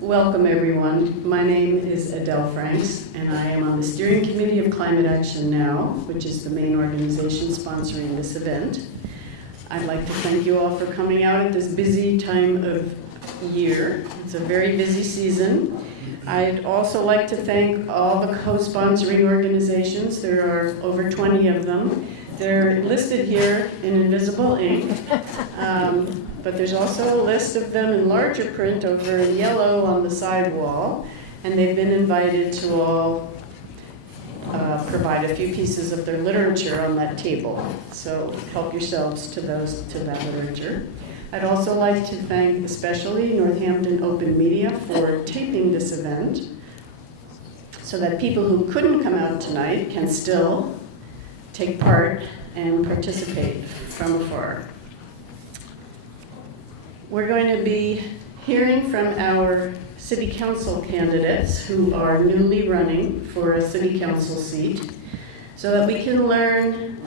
Welcome, everyone. My name is Adele Franks, and I am on the Steering Committee of Climate Action Now, which is the main organization sponsoring this event. I'd like to thank you all for coming out at this busy time of year. It's a very busy season. I'd also like to thank all the co-sponsoring organizations. There are over 20 of them. They're listed here in invisible ink, but there's also a list of them in larger print over in yellow on the side wall, and they've been invited to all provide a few pieces of their literature on that table. So help yourselves to that literature. I'd also like to thank especially Northampton Open Media for taping this event so that people who couldn't come out tonight can still take part and participate from afar. We're going to be hearing from our city council candidates who are newly running for a city council seat so that we can learn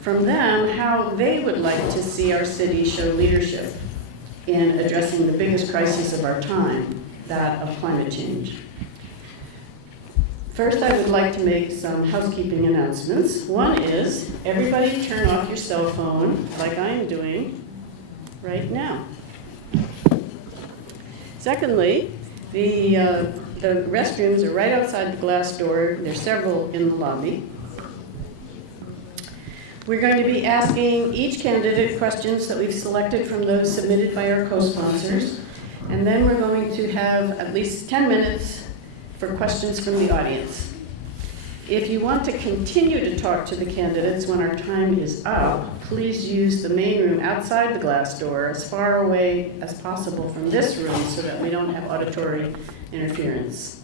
from them how they would like to see our city show leadership in addressing the biggest crisis of our time, that of climate change. First, I would like to make some housekeeping announcements. One is, everybody turn off your cell phone, like I am doing right now. Secondly, the restrooms are right outside the glass door. There's several in the lobby. We're going to be asking each candidate questions that we've selected from those submitted by our co-sponsors. And then we're going to have at least 10 minutes for questions from the audience. If you want to continue to talk to the candidates when our time is up, please use the main room outside the glass door as far away as possible from this room so that we don't have auditory interference.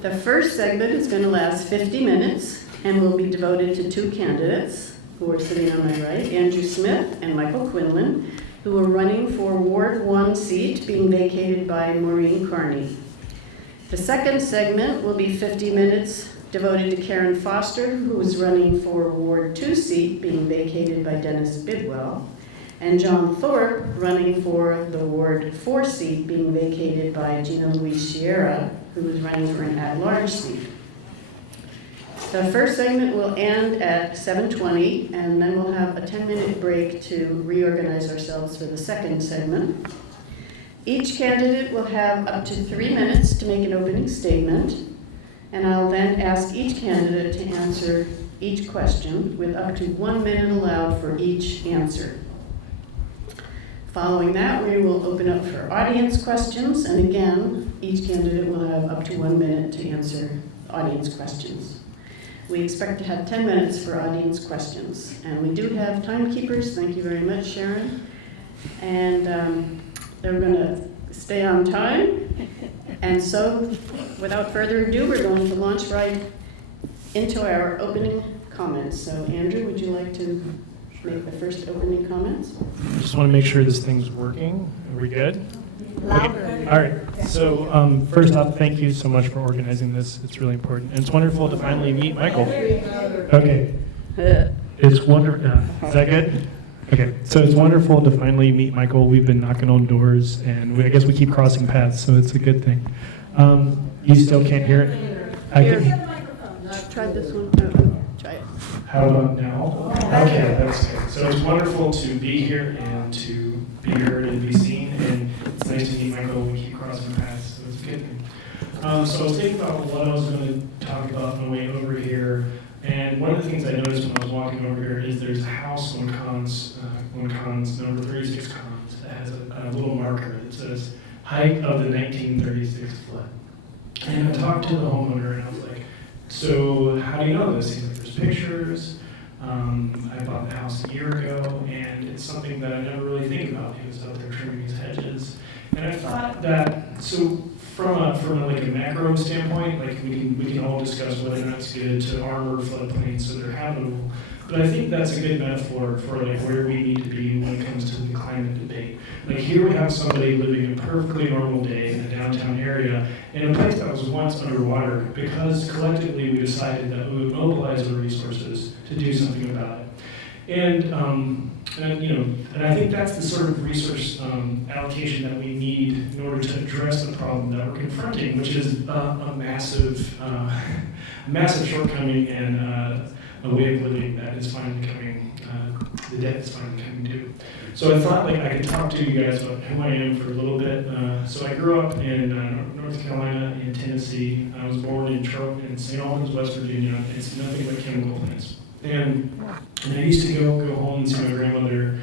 The first segment is going to last 50 minutes and will be devoted to two candidates who are sitting on my right, Andrew Smith and Michael Quinlan, who are running for Ward 1 seat being vacated by Maureen Carney. The second segment will be 50 minutes devoted to Karen Foster, who is running for Ward 2 seat being vacated by Dennis Bidwell, and John Thorpe running for the Ward 4 seat being vacated by Gina Louise Sierra, who is running for an at-large seat. The first segment will end at 7:20, and then we'll have a 10-minute break to reorganize ourselves for the second segment. Each candidate will have up to 3 minutes to make an opening statement, and I'll then ask each candidate to answer each question with up to 1 minute allowed for each answer. Following that, we will open up for audience questions, and again, each candidate will have up to 1 minute to answer audience questions. We expect to have 10 minutes for audience questions, and we do have timekeepers. Thank you very much, Sharon. And they're going to stay on time. And so, without further ado, we're going to launch right into our opening comments. So, Andrew, would you like to make the first opening comments? I just want to make sure this thing's working. Are we good? Louder. Okay. All right. So, first off, thank you so much for organizing this. It's really important. And it's wonderful to finally meet Michael. Okay. It's wonderful. Is that good? Okay, so it's wonderful to finally meet Michael. We've been knocking on doors, and I guess we keep crossing paths, so it's a good thing. You still can't hear it? I can. Try this one. Try it. How about now? Okay, that's good. So it's wonderful to be here and to be heard and be seen, and it's nice to meet Michael. We keep crossing paths, so it's a good thing. So I was thinking about what I was going to talk about on the way over here. And one of the things I noticed when I was walking over here is there's a house on Cons, number 36 Cons, that has a little marker that says height of the 1936 flood. And I talked to the homeowner and I was like, so how do you know this? He's like, there's pictures. I bought the house a year ago, and it's something that I never really think about. He was out there trimming his hedges. And I thought that, so from a macro standpoint, like we can all discuss whether or not it's good to armor floodplains so they're habitable. But I think that's a good metaphor for like where we need to be when it comes to the climate debate. Like here we have somebody living a perfectly normal day in a downtown area in a place that was once underwater because collectively we decided that we would mobilize our resources to do something about it. And And I think that's the sort of resource allocation that we need in order to address the problem that we're confronting, which is a massive shortcoming and a way of living that is finally coming, the debt is finally coming due. So I thought I could talk to you guys about who I am for a little bit. So I grew up in North Carolina and Tennessee. I was born in St. Albans, West Virginia. It's nothing but chemical plants. And I used to go home and see my grandmother,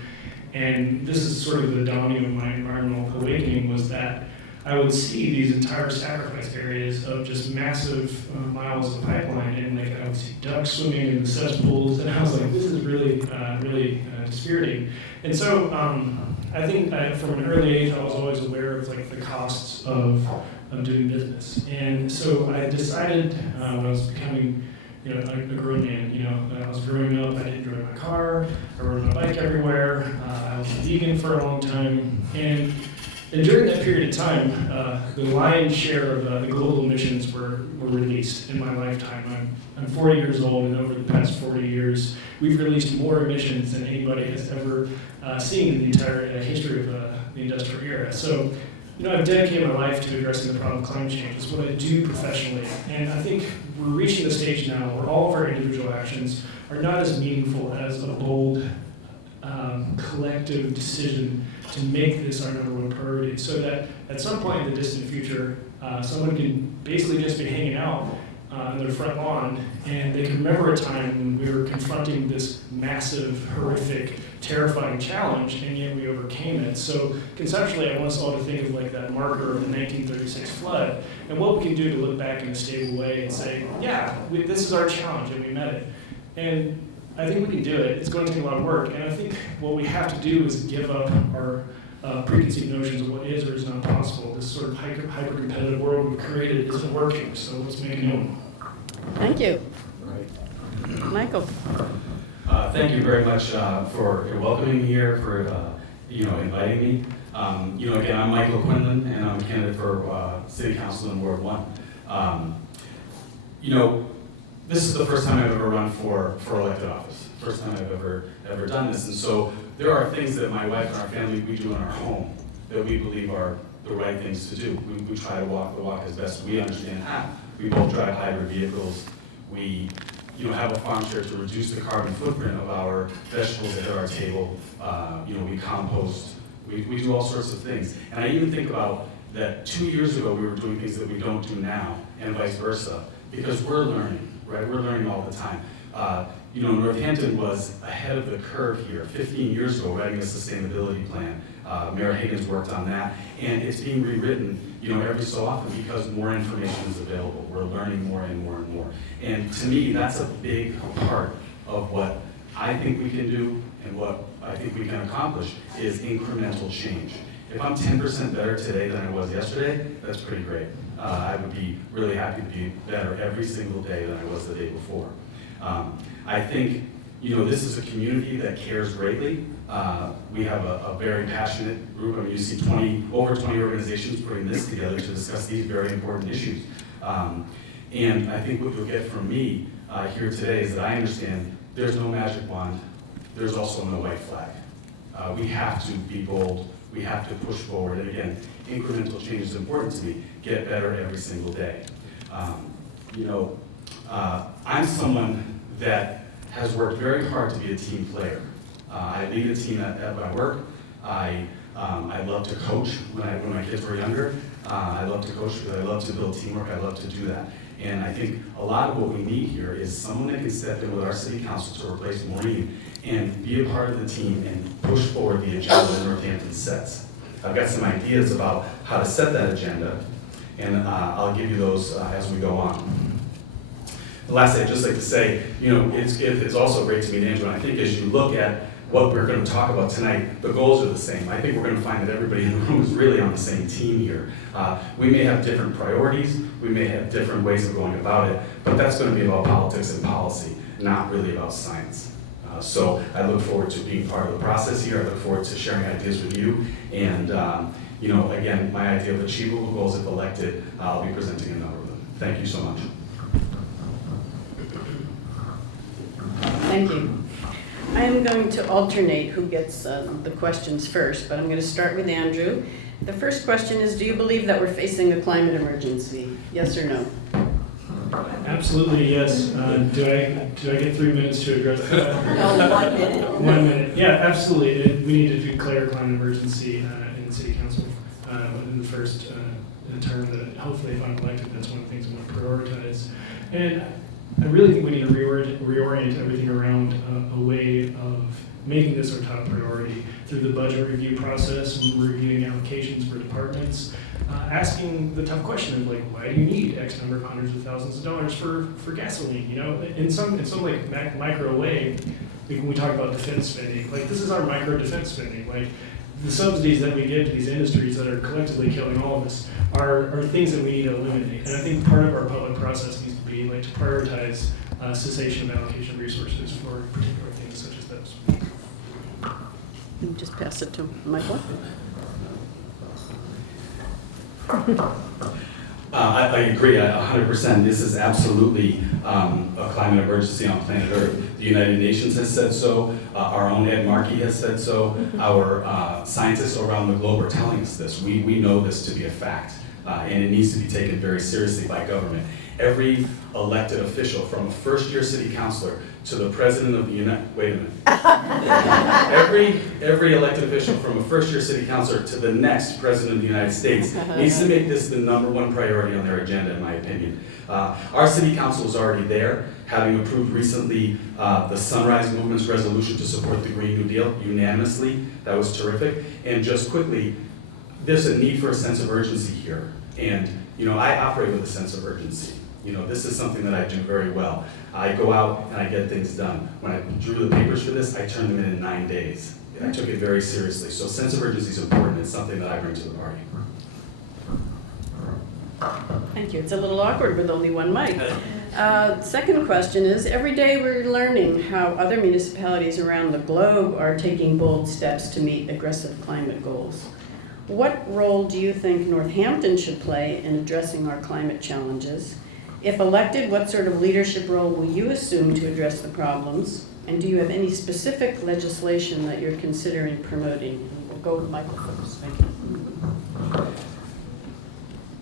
and this is sort of the dawning of my environmental awakening, was that I would see these entire sacrifice areas of just massive miles of pipeline, and I would see ducks swimming in the cesspools, and I was like, this is really dispiriting. And so I think from an early age, I was always aware of the costs of doing business. And so I decided when I was becoming a grown man, I was growing up, I didn't drive my car, I rode my bike everywhere, I was a vegan for a long time, and during that period of time, the lion's share of the global emissions were released in my lifetime. I'm 40 years old, and over the past 40 years, we've released more emissions than anybody has ever seen in the entire history of the industrial era. So, I've dedicated my life to addressing the problem of climate change. It's what I do professionally. And I think we're reaching the stage now where all of our individual actions are not as meaningful as a bold, collective decision to make this our number one priority, so that at some point in the distant future, someone can basically just be hanging out on their front lawn, and they can remember a time when we were confronting this massive, horrific, terrifying challenge, and yet we overcame it. So conceptually, I want us all to think of that marker of the 1936 flood, and what we can do to look back in a stable way and say, yeah, this is our challenge, and we met it. And I think we can do it. It's going to take a lot of work, and I think what we have to do is give up our preconceived notions of what is or is not possible. This sort of hyper-competitive world we've created isn't working, so let's make it known. Thank you. Right. Michael. Thank you very much for welcoming me here, for inviting me. Again, I'm Michael Quinlan, and I'm a candidate for City Council in Ward 1. This is the first time I've ever run for elected office. First time I've ever done this, and so there are things that my wife and our family, we do in our home that we believe are the right things to do. We try to walk the walk as best we understand how. We both drive hybrid vehicles. We have a farm share to reduce the carbon footprint of our vegetables that hit our table. We compost. We do all sorts of things. And I even think about that 2 years ago we were doing things that we don't do now, and vice versa, because we're learning, right? We're learning all the time. Northampton was ahead of the curve here 15 years ago, writing a sustainability plan. Mayor Hagan's worked on that, and it's being rewritten, every so often because more information is available. We're learning more and more and more. And to me, that's a big part of what I think we can do and what I think we can accomplish is incremental change. If I'm 10% better today than I was yesterday, that's pretty great. I would be really happy to be better every single day than I was the day before. I think, this is a community that cares greatly. We have a very passionate group. I mean, you see over 20 organizations putting this together to discuss these very important issues. And I think what you'll get from me here today is that I understand there's no magic wand. There's also no white flag. We have to be bold. We have to push forward. And again, incremental change is important to me. Get better every single day. I'm someone that has worked very hard to be a team player. I lead a team at my work. I love to coach when my kids were younger. I love to coach because I love to build teamwork. I love to do that. And I think a lot of what we need here is someone that can step in with our city council to replace Maureen and be a part of the team and push forward the agenda that Northampton sets. I've got some ideas about how to set that agenda, and I'll give you those as we go on. The last thing I'd just like to say, it's also great to meet Andrew, and I think as you look at what we're going to talk about tonight, the goals are the same. I think we're going to find that everybody in the room is really on the same team here. We may have different priorities, we may have different ways of going about it, but that's going to be about politics and policy, not really about science. So I look forward to being part of the process here. I look forward to sharing ideas with you. And again, my idea of achievable goals, if elected, I'll be presenting a number of them. Thank you so much. Thank you. I am going to alternate who gets the questions first, but I'm going to start with Andrew. The first question is, do you believe that we're facing a climate emergency? Yes or no? Absolutely, yes. Do I get 3 minutes to address that? No, 1 minute. 1 minute. Yeah, absolutely. We need to declare a climate emergency in the city council within the first term. That hopefully, if I'm elected, that's one of the things I want to prioritize. And I really think we need to reorient everything around a way of making this our top priority through the budget review process, reviewing allocations for departments, asking the tough question of like, why do you need X number of hundreds of thousands of dollars for gasoline? You know, in some like micro way, like when we talk about defense spending, like this is our micro defense spending. Like the subsidies that we give to these industries that are collectively killing all of us are things that we need to eliminate. And I think part of our public process needs to be like to prioritize cessation of allocation of resources for particular things such as those. Let me just pass it to Michael. I agree 100%. This is absolutely a climate emergency on planet Earth. The United Nations has said so. Our own Ed Markey has said so. Our scientists around the globe are telling us this. We know this to be a fact, and it needs to be taken very seriously by government. Every elected official, from a first-year city councilor to the president of the wait a minute. Every elected official, from a first-year city councilor to the next president of the United States, needs to make this the #1 priority on their agenda, in my opinion. Our city council is already there, having approved recently the Sunrise Movement's resolution to support the Green New Deal unanimously. That was terrific. And just quickly, there's a need for a sense of urgency here. And you know, I operate with a sense of urgency. You know, this is something that I do very well. I go out and I get things done. When I drew the papers for this, I turned them in 9 days. I took it very seriously. So sense of urgency is important. It's something that I bring to the party. Thank you. It's a little awkward with only one mic. Second question is, every day we're learning how other municipalities around the globe are taking bold steps to meet aggressive climate goals. What role do you think Northampton should play in addressing our climate challenges? If elected, what sort of leadership role will you assume to address the problems? And do you have any specific legislation that you're considering promoting? We'll go with Michael first. Thank you.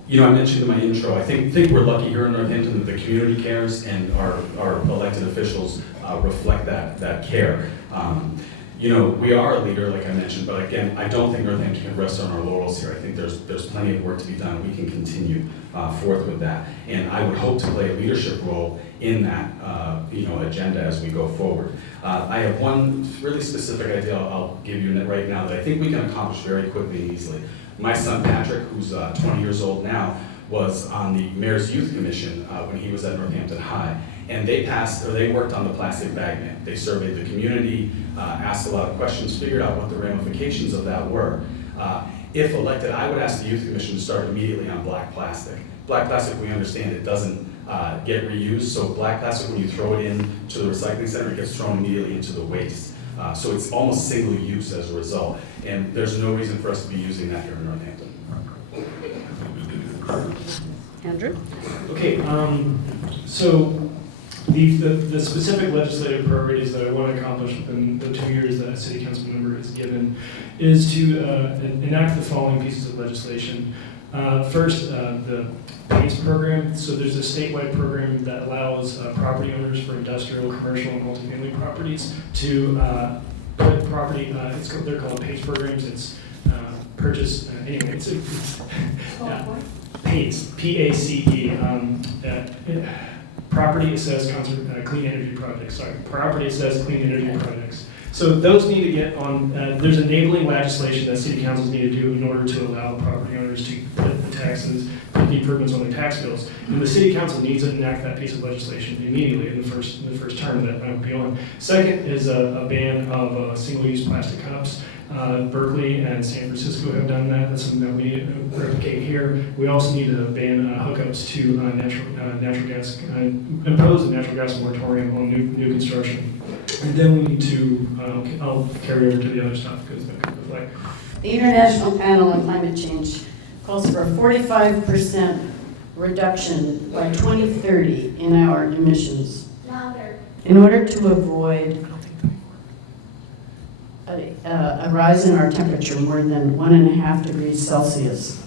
You know, I mentioned in my intro, I think we're lucky here in Northampton that the community cares and our elected officials reflect that care. You know, we are a leader, like I mentioned, but again, I don't think Northampton can rest on our laurels here. I think there's plenty of work to be done. We can continue forth with that. And I would hope to play a leadership role in that agenda as we go forward. I have one really specific idea I'll give you right now that I think we can accomplish very quickly and easily. My son Patrick, who's 20 years old now, was on the Mayor's Youth Commission when he was at Northampton High. And they worked on the plastic bag ban. They surveyed the community, asked a lot of questions, figured out what the ramifications of that were. If elected, I would ask the Youth Commission to start immediately on black plastic. Black plastic, we understand it doesn't get reused, so black plastic, when you throw it into the recycling center, it gets thrown immediately into the waste. So it's almost single use as a result, and there's no reason for us to be using that here in Northampton. Andrew? Okay, so the specific legislative priorities that I want to accomplish within the 2 years that a city council member is given is to enact the following pieces of legislation. First, the PACE program. So there's a statewide program that allows property owners for industrial, commercial, and multifamily properties to put property, they're called PACE programs. It's purchase, anyway, it's PACE, P-A-C-E, property assessed clean energy projects, property assessed clean energy projects. So those need to get on, there's enabling legislation that city councils need to do in order to allow property owners to put the taxes, put the improvements on their tax bills. And the city council needs to enact that piece of legislation immediately in the first term that I will be on. Second is a ban of single-use plastic cups. Berkeley and San Francisco have done that. That's something that we need to replicate here. We also need to ban hookups to natural gas, impose a natural gas moratorium on new construction. And then we need to, I'll carry over to the other stuff because that could reflect. The International Panel on Climate Change calls for a 45% reduction by 2030 in our emissions. Louder. In order to avoid a rise in our temperature more than 1.5 degrees Celsius.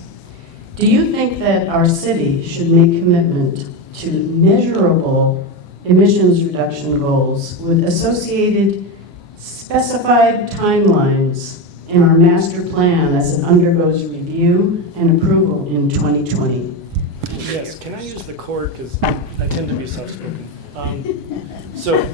Do you think that our city should make commitment to measurable emissions reduction goals with associated specified timelines in our master plan as it undergoes review and approval in 2020? Yes, can I use the cord, because I tend to be soft-spoken. So,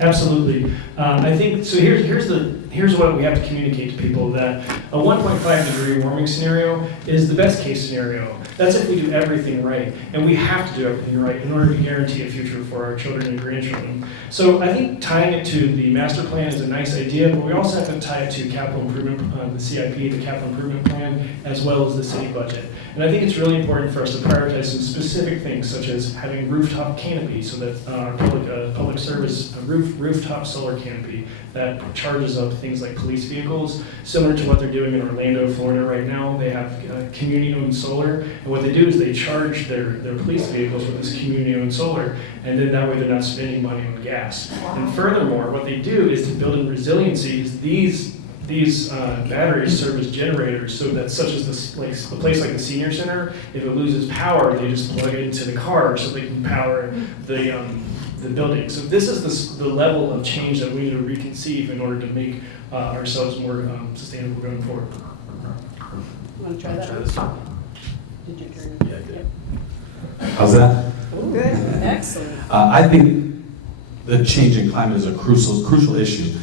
absolutely. I think, so here's what we have to communicate to people, that a 1.5 degree warming scenario is the best case scenario. That's if we do everything right, and we have to do everything right in order to guarantee a future for our children and grandchildren. So I think tying it to the master plan is a nice idea, but we also have to tie it to capital improvement, the CIP, the capital improvement plan, as well as the city budget. And I think it's really important for us to prioritize some specific things, such as having rooftop canopy, so that our public service rooftop solar canopy that charges up things like police vehicles, similar to what they're doing in Orlando, Florida right now. They have community-owned solar, and what they do is they charge their police vehicles with this community-owned solar, and then that way they're not spending money on gas. And furthermore, what they do is to build in resiliencies. These batteries serve as generators, so that such as a place like the senior center, if it loses power, they just plug it into the car so they can power the building. So this is the level of change that we need to reconceive in order to make ourselves more sustainable going forward. You want to try that? Try this one. Did you turn it? Yeah, I did. How's that? Good, excellent. I think the change in climate is a crucial issue.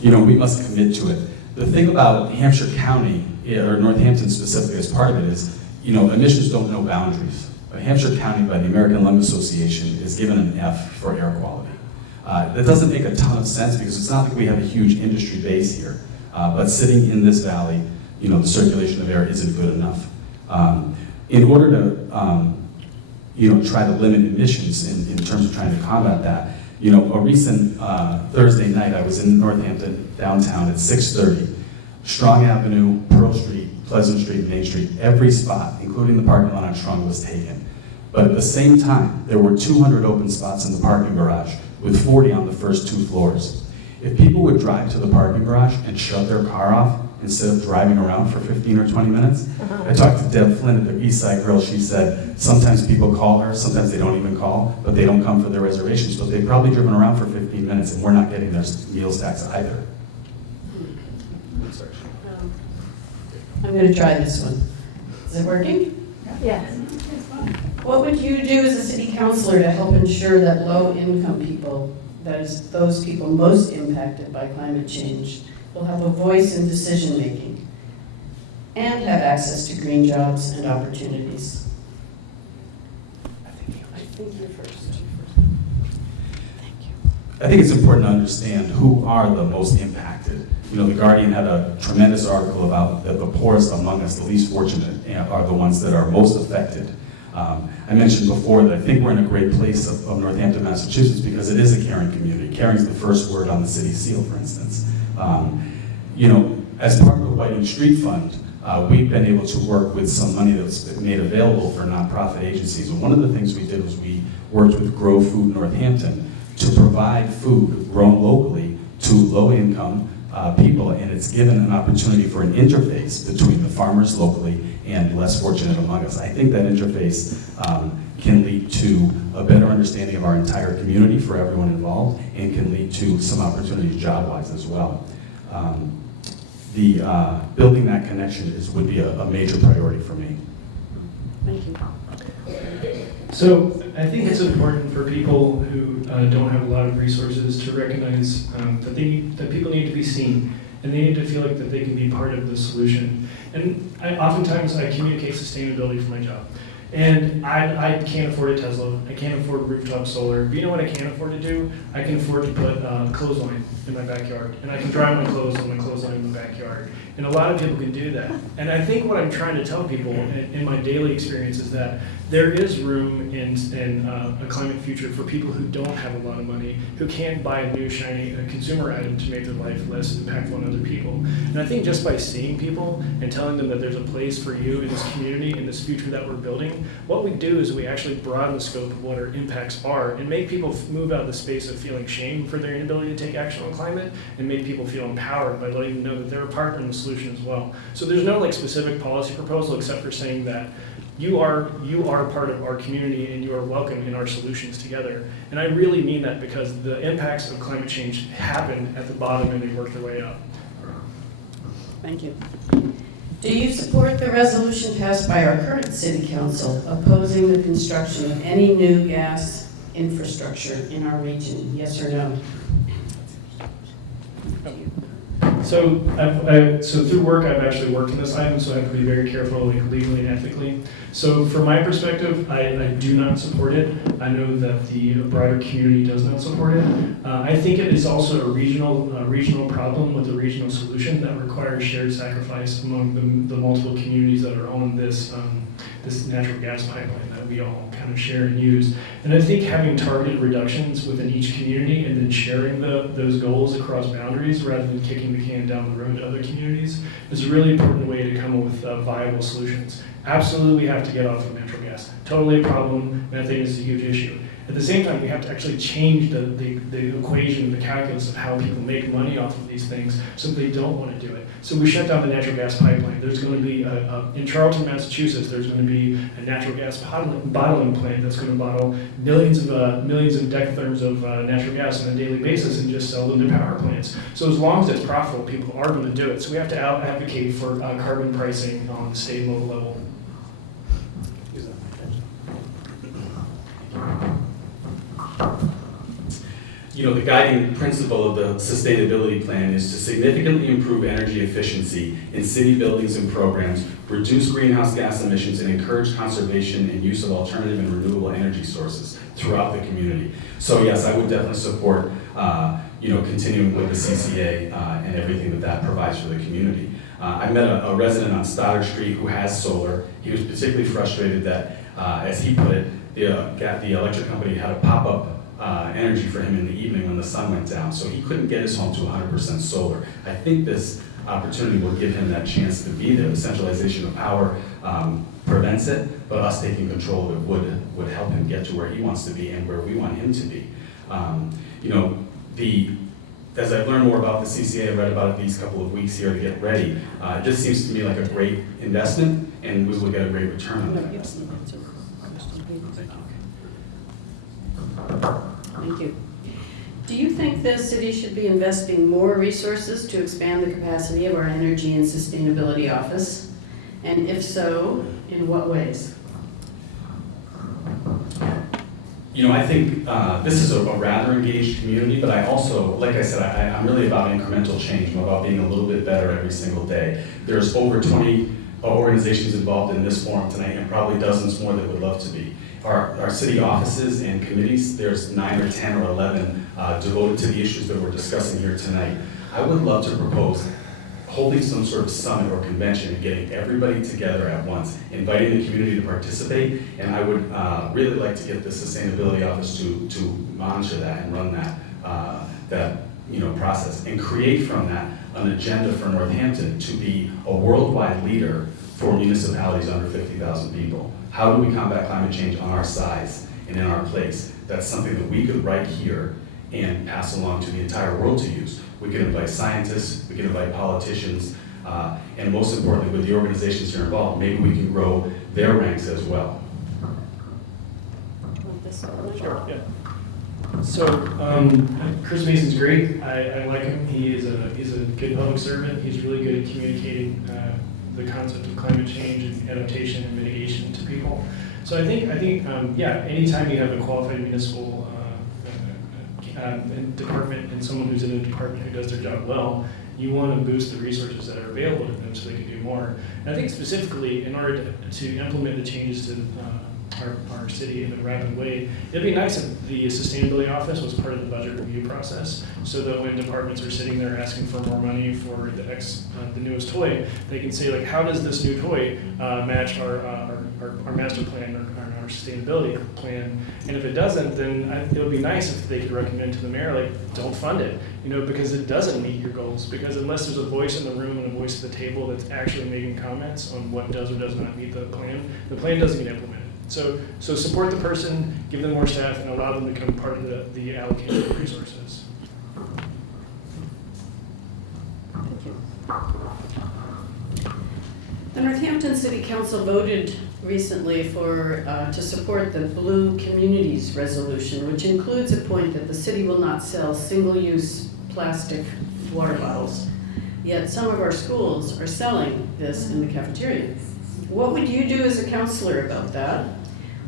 We must commit to it. The thing about Hampshire County, or Northampton specifically as part of it, is, emissions don't know boundaries. Hampshire County, by the American Lung Association, is given an F for air quality. That doesn't make a ton of sense because it's not like we have a huge industry base here. But sitting in this valley, the circulation of air isn't good enough. In order to, try to limit emissions in terms of trying to combat that, a recent Thursday night, I was in Northampton downtown at 6:30. Strong Avenue, Pearl Street, Pleasant Street, Main Street, every spot, including the parking lot on Strong, was taken. But at the same time, there were 200 open spots in the parking garage, with 40 on the first 2 floors. If people would drive to the parking garage and shut their car off instead of driving around for 15 or 20 minutes, I talked to Deb Flynn at the East Side Grill. She said sometimes people call her, sometimes they don't even call, but they don't come for their reservations. But they've probably driven around for 15 minutes and we're not getting their meals tax either. I'm going to try this one. Is it working? Yes. What would you do as a city councilor to help ensure that low-income people, that is, those people most impacted by climate change, will have a voice in decision-making and have access to green jobs and opportunities? I think you're first. Thank you. I think it's important to understand who are the most impacted. The Guardian had a tremendous article about that the poorest among us, the least fortunate, are the ones that are most affected. I mentioned before that I think we're in a great place of Northampton, Massachusetts, because it is a caring community. Caring is the first word on the city seal, for instance. As part of the Whiting Street Fund, we've been able to work with some money that's been made available for nonprofit agencies. And one of the things we did was we worked with Grow Food Northampton to provide food grown locally to low-income people, and it's given an opportunity for an interface between the farmers locally and less fortunate among us. I think that interface can lead to a better understanding of our entire community for everyone involved, and can lead to some opportunities job-wise as well. Building that connection would be a major priority for me. Thank you. So I think it's important for people who don't have a lot of resources to recognize that people need to be seen, and they need to feel like that they can be part of the solution. And oftentimes I communicate sustainability for my job. And I can't afford a Tesla, I can't afford rooftop solar, but you know what I can afford to do? I can afford to put a clothesline in my backyard, and I can dry my clothes on my clothesline in the backyard. And a lot of people can do that. And I think what I'm trying to tell people in my daily experience is that there is room in a climate future for people who don't have a lot of money, who can't buy a new shiny consumer item to make their life less impactful on other people. And I think just by seeing people and telling them that there's a place for you in this community, in this future that we're building, building. What we do is we actually broaden the scope of what our impacts are and make people move out of the space of feeling shame for their inability to take action on climate, and make people feel empowered by letting them know that they're a partner in the solution as well. So there's no like specific policy proposal except for saying that you are part of our community and you are welcome in our solutions together. And I really mean that because the impacts of climate change happen at the bottom and they work their way up. Thank you. Do you support the resolution passed by our current city council opposing the construction of any new gas infrastructure in our region? Yes or no? So through work, I've actually worked in this item, so I have to be very careful, like legally and ethically. So from my perspective, I do not support it. I know that the broader community does not support it. I think it is also a regional problem with a regional solution that requires shared sacrifice among the multiple communities that are on this natural gas pipeline that we all kind of share and use. And I think having targeted reductions within each community and then sharing those goals across boundaries rather than kicking the can down the road to other communities is a really important way to come up with viable solutions. Absolutely, we have to get off of natural gas. Totally a problem. Methane is a huge issue. At the same time, we have to actually change the equation, the calculus of how people make money off of these things so that they don't want to do it. So we shut down the natural gas pipeline. There's going to be, in Charlton, Massachusetts, there's going to be a natural gas bottling plant that's going to bottle millions of decatherms of natural gas on a daily basis and just sell them to power plants. So as long as it's profitable, people are going to do it. So we have to advocate for carbon pricing on the state and local level. You know, the guiding principle of the sustainability plan is to significantly improve energy efficiency in city buildings and programs, reduce greenhouse gas emissions, and encourage conservation and use of alternative and renewable energy sources throughout the community. So yes, I would definitely support, continuing with the CCA and everything that provides for the community. I met a resident on Stoddard Street who has solar. He was particularly frustrated that, as he put it, the electric company had a pop-up energy for him in the evening when the sun went down, so he couldn't get his home to 100% solar. I think this opportunity will give him that chance to be there. The centralization of power prevents it, but us taking control of it would help him get to where he wants to be and where we want him to be. As I've learned more about the CCA, I read about it these couple of weeks here to get ready. It just seems to me like a great investment, and we will get a great return on that investment. Thank you. Do you think the city should be investing more resources to expand the capacity of our Energy and Sustainability Office? And if so, in what ways? I think this is a rather engaged community, but I also, like I said, I'm really about incremental change. I'm about being a little bit better every single day. There's over 20 organizations involved in this forum tonight, and probably dozens more that would love to be. Our city offices and committees, there's 9 or 10 or 11 devoted to the issues that we're discussing here tonight. I would love to propose holding some sort of summit or convention and getting everybody together at once, inviting the community to participate, and I would really like to get the Sustainability Office to monitor that and run that process and create from that an agenda for Northampton to be a worldwide leader for municipalities under 50,000 people. How do we combat climate change on our size and in our place? That's something that we could write here and pass along to the entire world to use. We could invite scientists, we could invite politicians, and most importantly, with the organizations here involved, maybe we can grow their ranks as well. Sure, yeah. So, Chris Mason's great. I like him. He's a good public servant. He's really good at communicating the concept of climate change and adaptation and mitigation to people. So I think anytime you have a qualified municipal department and someone who's in a department who does their job well, you want to boost the resources that are available to them so they can do more. And I think specifically, in order to implement the changes to our city in a rapid way, it'd be nice if the Sustainability Office was part of the budget review process, so that when departments are sitting there asking for more money for the newest toy, they can say, like, how does this new toy match our master plan or our sustainability plan? And if it doesn't, then it would be nice if they could recommend to the mayor, like, don't fund it, because it doesn't meet your goals. Because unless there's a voice in the room and a voice at the table that's actually making comments on what does or does not meet the plan doesn't get implemented. So support the person, give them more staff, and allow them to become part of the allocation of resources. Thank you. The Northampton City Council voted recently to support the Blue Communities Resolution, which includes a point that the city will not sell single-use plastic water bottles. Yet some of our schools are selling this in the cafeteria. What would you do as a counselor about that?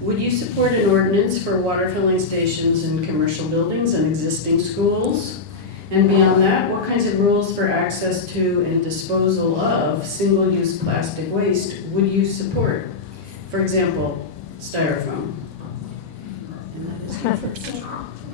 Would you support an ordinance for water filling stations in commercial buildings and existing schools? And beyond that, what kinds of rules for access to and disposal of single-use plastic waste would you support? For example, styrofoam. And that is my first.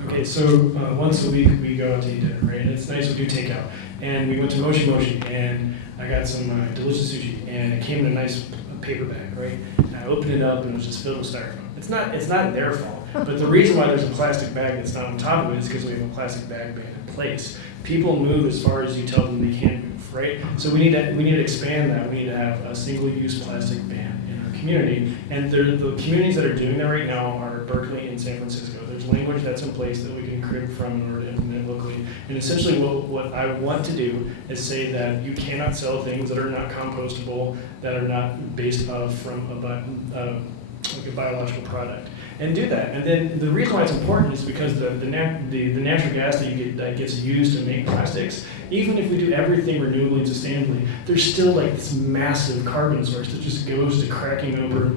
Okay, so once a week we go out to eat dinner, right? And it's nice, we do takeout. And we went to Moshi, and I got some delicious sushi, and it came in a nice paper bag, right? And I opened it up, and it was just filled with styrofoam. It's not their fault, but the reason why there's a plastic bag that's not on top of it is because we have a plastic bag ban in place. People move as far as you tell them they can't move, right? So we need to expand that. We need to have a single-use plastic ban in our community, and the communities that are doing that right now are Berkeley and San Francisco. There's language that's in place that we can crib from in order to implement locally. And essentially what I want to do is say that you cannot sell things that are not compostable, that are not based from like a biological product, and do that. And then the reason why it's important is because the natural gas that gets used to make plastics, even if we do everything renewably and sustainably, there's still like this massive carbon source that just goes to cracking over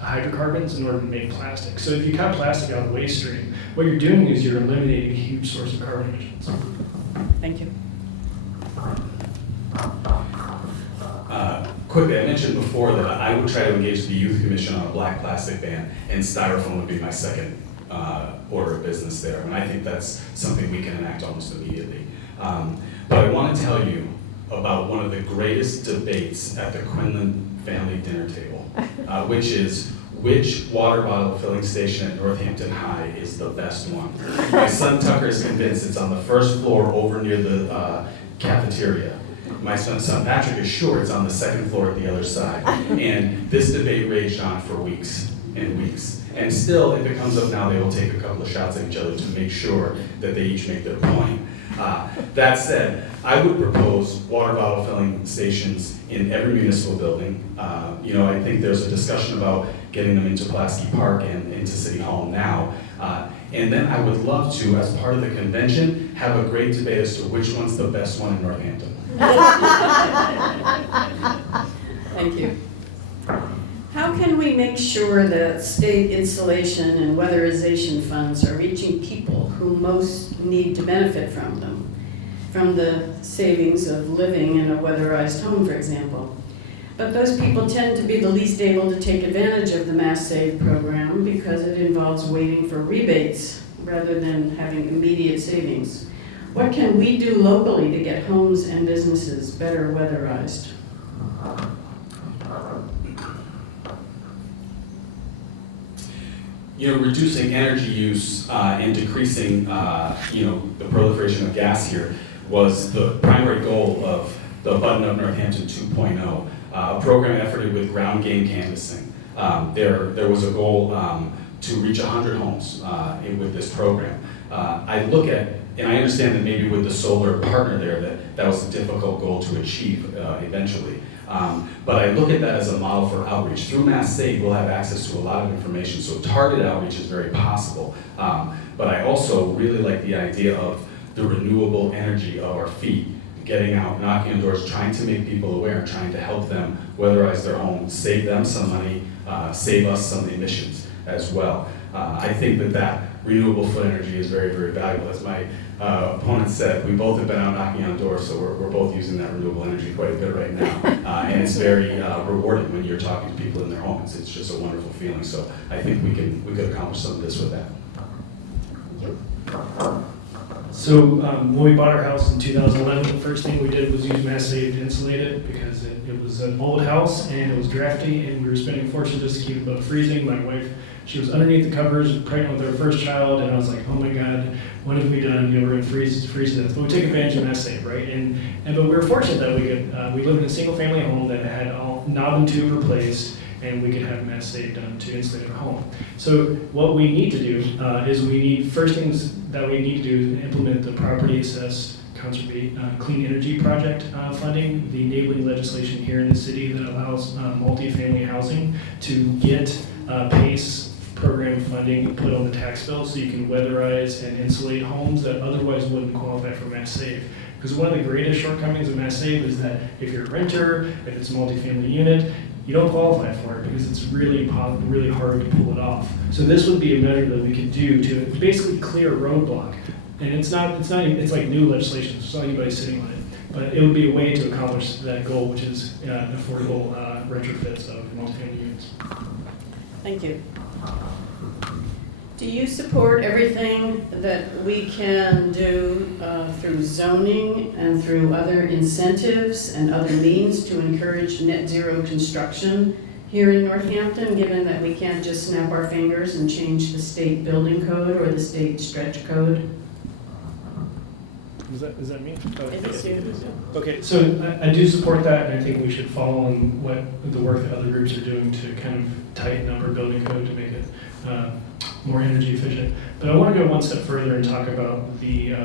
hydrocarbons in order to make plastic. So if you cut plastic out of the waste stream, what you're doing is you're eliminating a huge source of carbon emissions. Thank you. Quickly, I mentioned before that I would try to engage the Youth Commission on a black plastic ban, and styrofoam would be my second order of business there. And I think that's something we can enact almost immediately. But I want to tell you about one of the greatest debates at the Quinlan family dinner table, which is which water bottle filling station at Northampton High is the best one. My son Tucker is convinced it's on the first floor over near the cafeteria. My son Patrick is sure it's on the second floor at the other side. And this debate raged on for weeks and weeks. And still, if it comes up now, they will take a couple of shots at each other to make sure that they each make their point. That said, I would propose water bottle filling stations in every municipal building. I think there's a discussion about getting them into Pulaski Park and into City Hall now. And then I would love to, as part of the convention, have a great debate as to which one's the best one in Northampton. Thank you. How can we make sure that state insulation and weatherization funds are reaching people who most need to benefit from them? From the savings of living in a weatherized home, for example. But those people tend to be the least able to take advantage of the Mass Save program because it involves waiting for rebates rather than having immediate savings. What can we do locally to get homes and businesses better weatherized? Reducing energy use and decreasing, the proliferation of gas here was the primary goal of the Button Up Northampton 2.0, a program efforted with ground game canvassing. There was a goal to reach 100 homes with this program. I look at, and I understand that maybe with the solar partner there, that was a difficult goal to achieve eventually. But I look at that as a model for outreach. Through Mass Save, we'll have access to a lot of information, so targeted outreach is very possible. But I also really like the idea of the renewable energy of our feet, getting out, knocking on doors, trying to make people aware, trying to help them weatherize their home, save them some money, save us some emissions as well. I think that renewable foot energy is very, very valuable. As my opponent said, we both have been out knocking on doors, so we're both using that renewable energy quite a bit right now. And it's very rewarding when you're talking to people in their homes. It's just a wonderful feeling. So I think we could accomplish some of this with that. So when we bought our house in 2011, the first thing we did was use Mass Save to insulate it because it was an old house and it was drafty and we were spending a fortune just to keep it above freezing. My wife, she was underneath the covers, pregnant with her first child, and I was like, oh my God, what have we done? We're going to freeze to death. But we took advantage of Mass Save, right? But we were fortunate that we lived in a single family home that had all knob and tube replaced, and we can have mass save done to insulate our home. So what we need to do is first things that we need to do is implement the property assessed clean energy project funding, the enabling legislation here in the city that allows multifamily housing to get PACE program funding put on the tax bill so you can weatherize and insulate homes that otherwise wouldn't qualify for mass save. Because one of the greatest shortcomings of mass save is that if you're a renter, if it's a multifamily unit, you don't qualify for it because it's really hard to pull it off. So this would be a measure that we could do to basically clear a roadblock. And it's like new legislation, so it's not anybody sitting on it. But it would be a way to accomplish that goal, which is affordable retrofits of multifamily units. Thank you. Do you support everything that we can do through zoning and through other incentives and other means to encourage net zero construction here in Northampton, given that we can't just snap our fingers and change the state building code or the state stretch code? Is that me? It is you. Okay, so I do support that, and I think we should follow on what the work that other groups are doing to kind of tighten up our building code to make it more energy efficient. But I want to go one step further and talk about the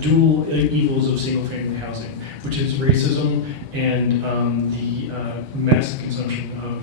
dual evils of single-family housing, which is racism and the massive consumption of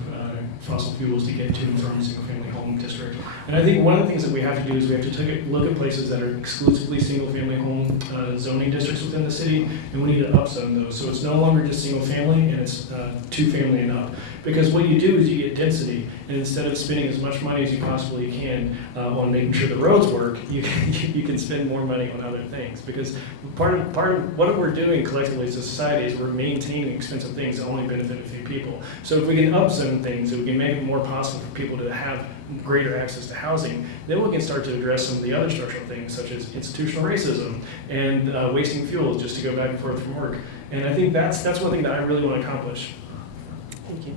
fossil fuels to get to and from a single-family home district. And I think one of the things that we have to do is we have to take a look at places that are exclusively single-family home zoning districts within the city, and we need to upzone those. So it's no longer just single-family, and it's two-family and up. Because what you do is you get density, and instead of spending as much money as you possibly can on making sure the roads work, you can spend more money on other things. Because part of what we're doing collectively as a society is we're maintaining expensive things that only benefit a few people. So if we can upzone things, if we can make it more possible for people to have greater access to housing, then we can start to address some of the other structural things, such as institutional racism and wasting fuel just to go back and forth from work. And I think that's one thing that I really want to accomplish. Thank you.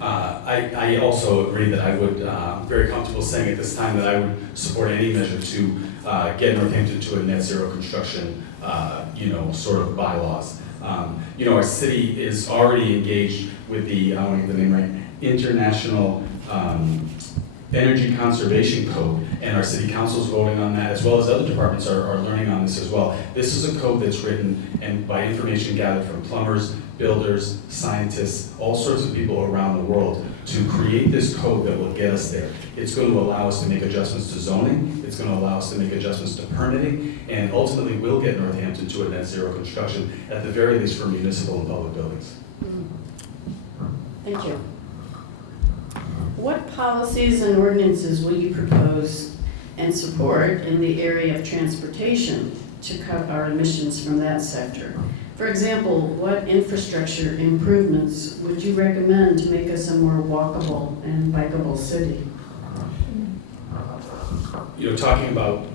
I also agree that I would, very comfortable saying at this time that I would support any measure to get Northampton to a net zero construction, sort of bylaws. Our city is already engaged with the, I won't get the name right, International Energy Conservation Code, and our city council is voting on that, as well as other departments are learning on this as well. This is a code that's written and by information gathered from plumbers, builders, scientists, all sorts of people around the world to create this code that will get us there. It's going to allow us to make adjustments to zoning, it's going to allow us to make adjustments to permitting, and ultimately will get Northampton to a net zero construction, at the very least for municipal and public buildings. Thank you. What policies and ordinances will you propose and support in the area of transportation to cut our emissions from that sector? For example, what infrastructure improvements would you recommend to make us a more walkable and bikeable city? Talking about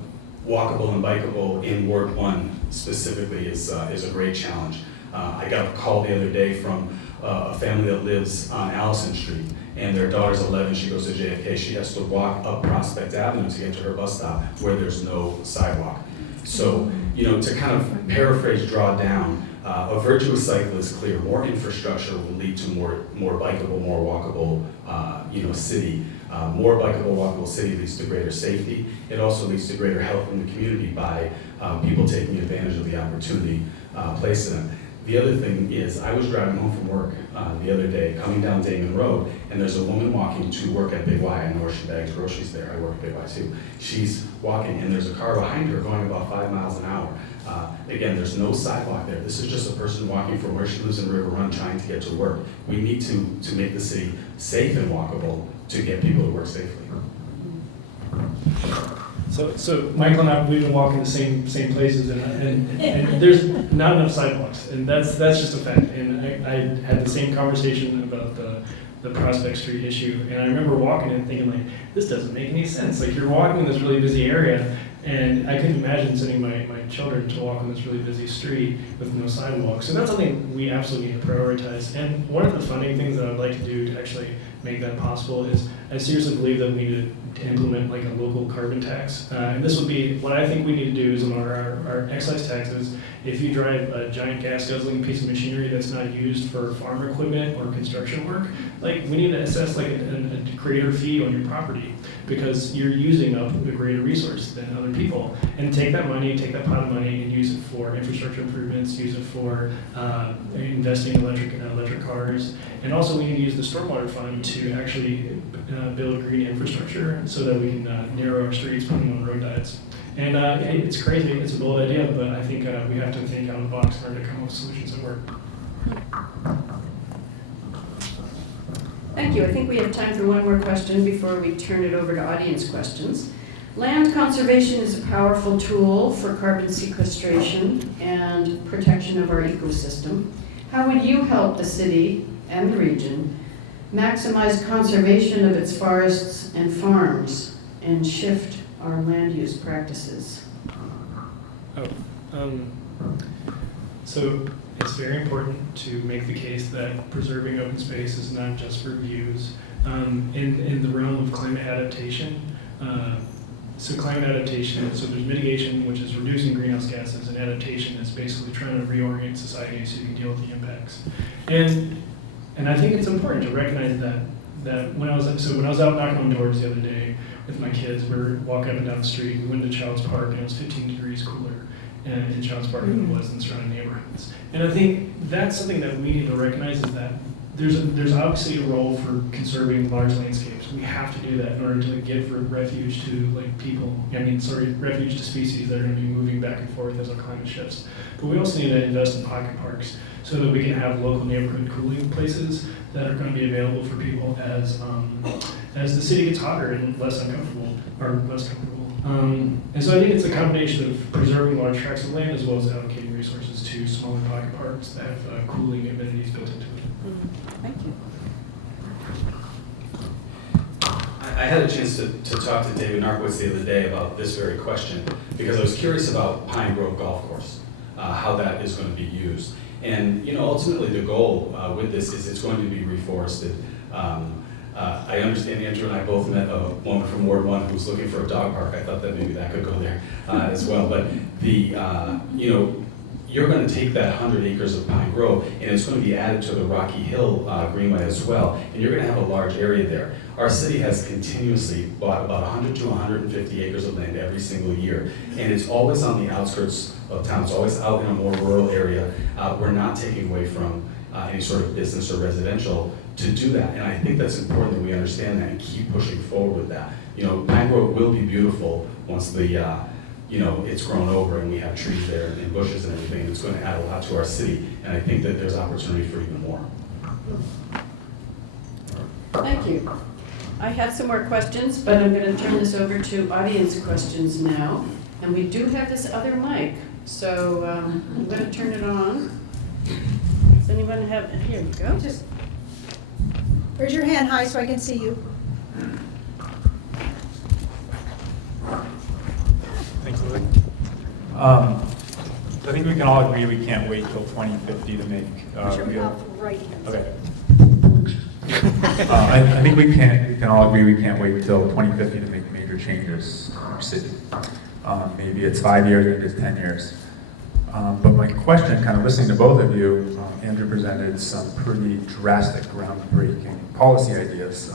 walkable and bikeable in Ward 1 specifically is a great challenge. I got a call the other day from a family that lives on Allison Street, and their daughter's 11, she goes to JFK, she has to walk up Prospect Avenue to get to her bus stop where there's no sidewalk. So, to kind of paraphrase, draw down, a virtuous cycle is clear. More infrastructure will lead to more bikeable, more walkable, city. More bikeable, walkable city leads to greater safety. It also leads to greater health in the community by people taking advantage of the opportunity placed in them. The other thing is, I was driving home from work the other day, coming down Damon Road, and there's a woman walking to work at Big Y. I know where she bags groceries there. I work at Big Y too. She's walking, and there's a car behind her going about 5 miles an hour. Again, there's no sidewalk there. This is just a person walking from where she lives in River Run trying to get to work. We need to make the city safe and walkable to get people to work safely. So Michael and I, we've been walking the same places, and there's not enough sidewalks, and that's just a fact. And I had the same conversation about the Prospect Street issue, and I remember walking and thinking, like, this doesn't make any sense. Like, you're walking in this really busy area, and I couldn't imagine sending my children to walk on this really busy street with no sidewalks. So that's something we absolutely need to prioritize. And one of the funding things that I'd like to do to actually make that possible is I seriously believe that we need to implement like a local carbon tax. And this would be, what I think we need to do is on our excise taxes, if you drive a giant gas guzzling piece of machinery that's not used for farm equipment or construction work, like we need to assess like a greater fee on your property because you're using up a greater resource than other people. And take that money, take that pot of money and use it for infrastructure improvements, use it for investing in electric cars. And also we need to use the stormwater fund to actually build green infrastructure so that we can narrow our streets, putting on road diets. And it's crazy, it's a bold idea, but I think we have to think out of the box in order to come up with solutions that work. Thank you. I think we have time for one more question before we turn it over to audience questions. Land conservation is a powerful tool for carbon sequestration and protection of our ecosystem. How would you help the city and the region maximize conservation of its forests and farms and shift our land use practices? So it's very important to make the case that preserving open space is not just for views. In the realm of climate adaptation, so climate adaptation, so there's mitigation, which is reducing greenhouse gases, and adaptation is basically trying to reorient society so you can deal with the impacts. And I think it's important to recognize that when I was out knocking on doors the other day with my kids, we were walking up and down the street, we went to Child's Park, and it was 15 degrees cooler in Child's Park than it was in surrounding neighborhoods. And I think that's something that we need to recognize is that there's obviously a role for conserving large landscapes. We have to do that in order to give refuge to refuge to species that are going to be moving back and forth as our climate shifts. But we also need to invest in pocket parks so that we can have local neighborhood cooling places that are going to be available for people as the city gets hotter and less comfortable. And so I think it's a combination of preserving large tracts of land as well as allocating resources to smaller pocket parks that have cooling amenities built into it. Thank you. I had a chance to talk to David Narkowitz the other day about this very question because I was curious about Pine Grove Golf Course, how that is going to be used. And ultimately the goal with this is it's going to be reforested. I understand Andrew and I both met a woman from Ward 1 who was looking for a dog park. I thought that maybe that could go there as well. But you're going to take that 100 acres of Pine Grove and it's going to be added to the Rocky Hill Greenway as well. And you're going to have a large area there. Our city has continuously bought about 100 to 150 acres of land every single year. And it's always on the outskirts of town. It's always out in a more rural area. We're not taking away from any sort of business or residential to do that. And I think that's important that we understand that and keep pushing forward with that. Pine Grove will be beautiful once it's grown over and we have trees there and bushes and everything. And it's going to add a lot to our city. And I think that there's opportunity for even more. Thank you. I have some more questions, but I'm going to turn this over to audience questions now. And we do have this other mic, so I'm going to turn it on. Does anyone have, here we go. Just raise your hand high so I can see you. Thanks, Lily. I think we can all agree we can't wait till 2050 to make Put your real. mouth right against Okay. I think we can all agree we can't wait till 2050 to make major changes in our city. Maybe it's 5 years, maybe it's 10 years. But my question, kind of listening to both of you, Andrew presented some pretty drastic, groundbreaking policy ideas,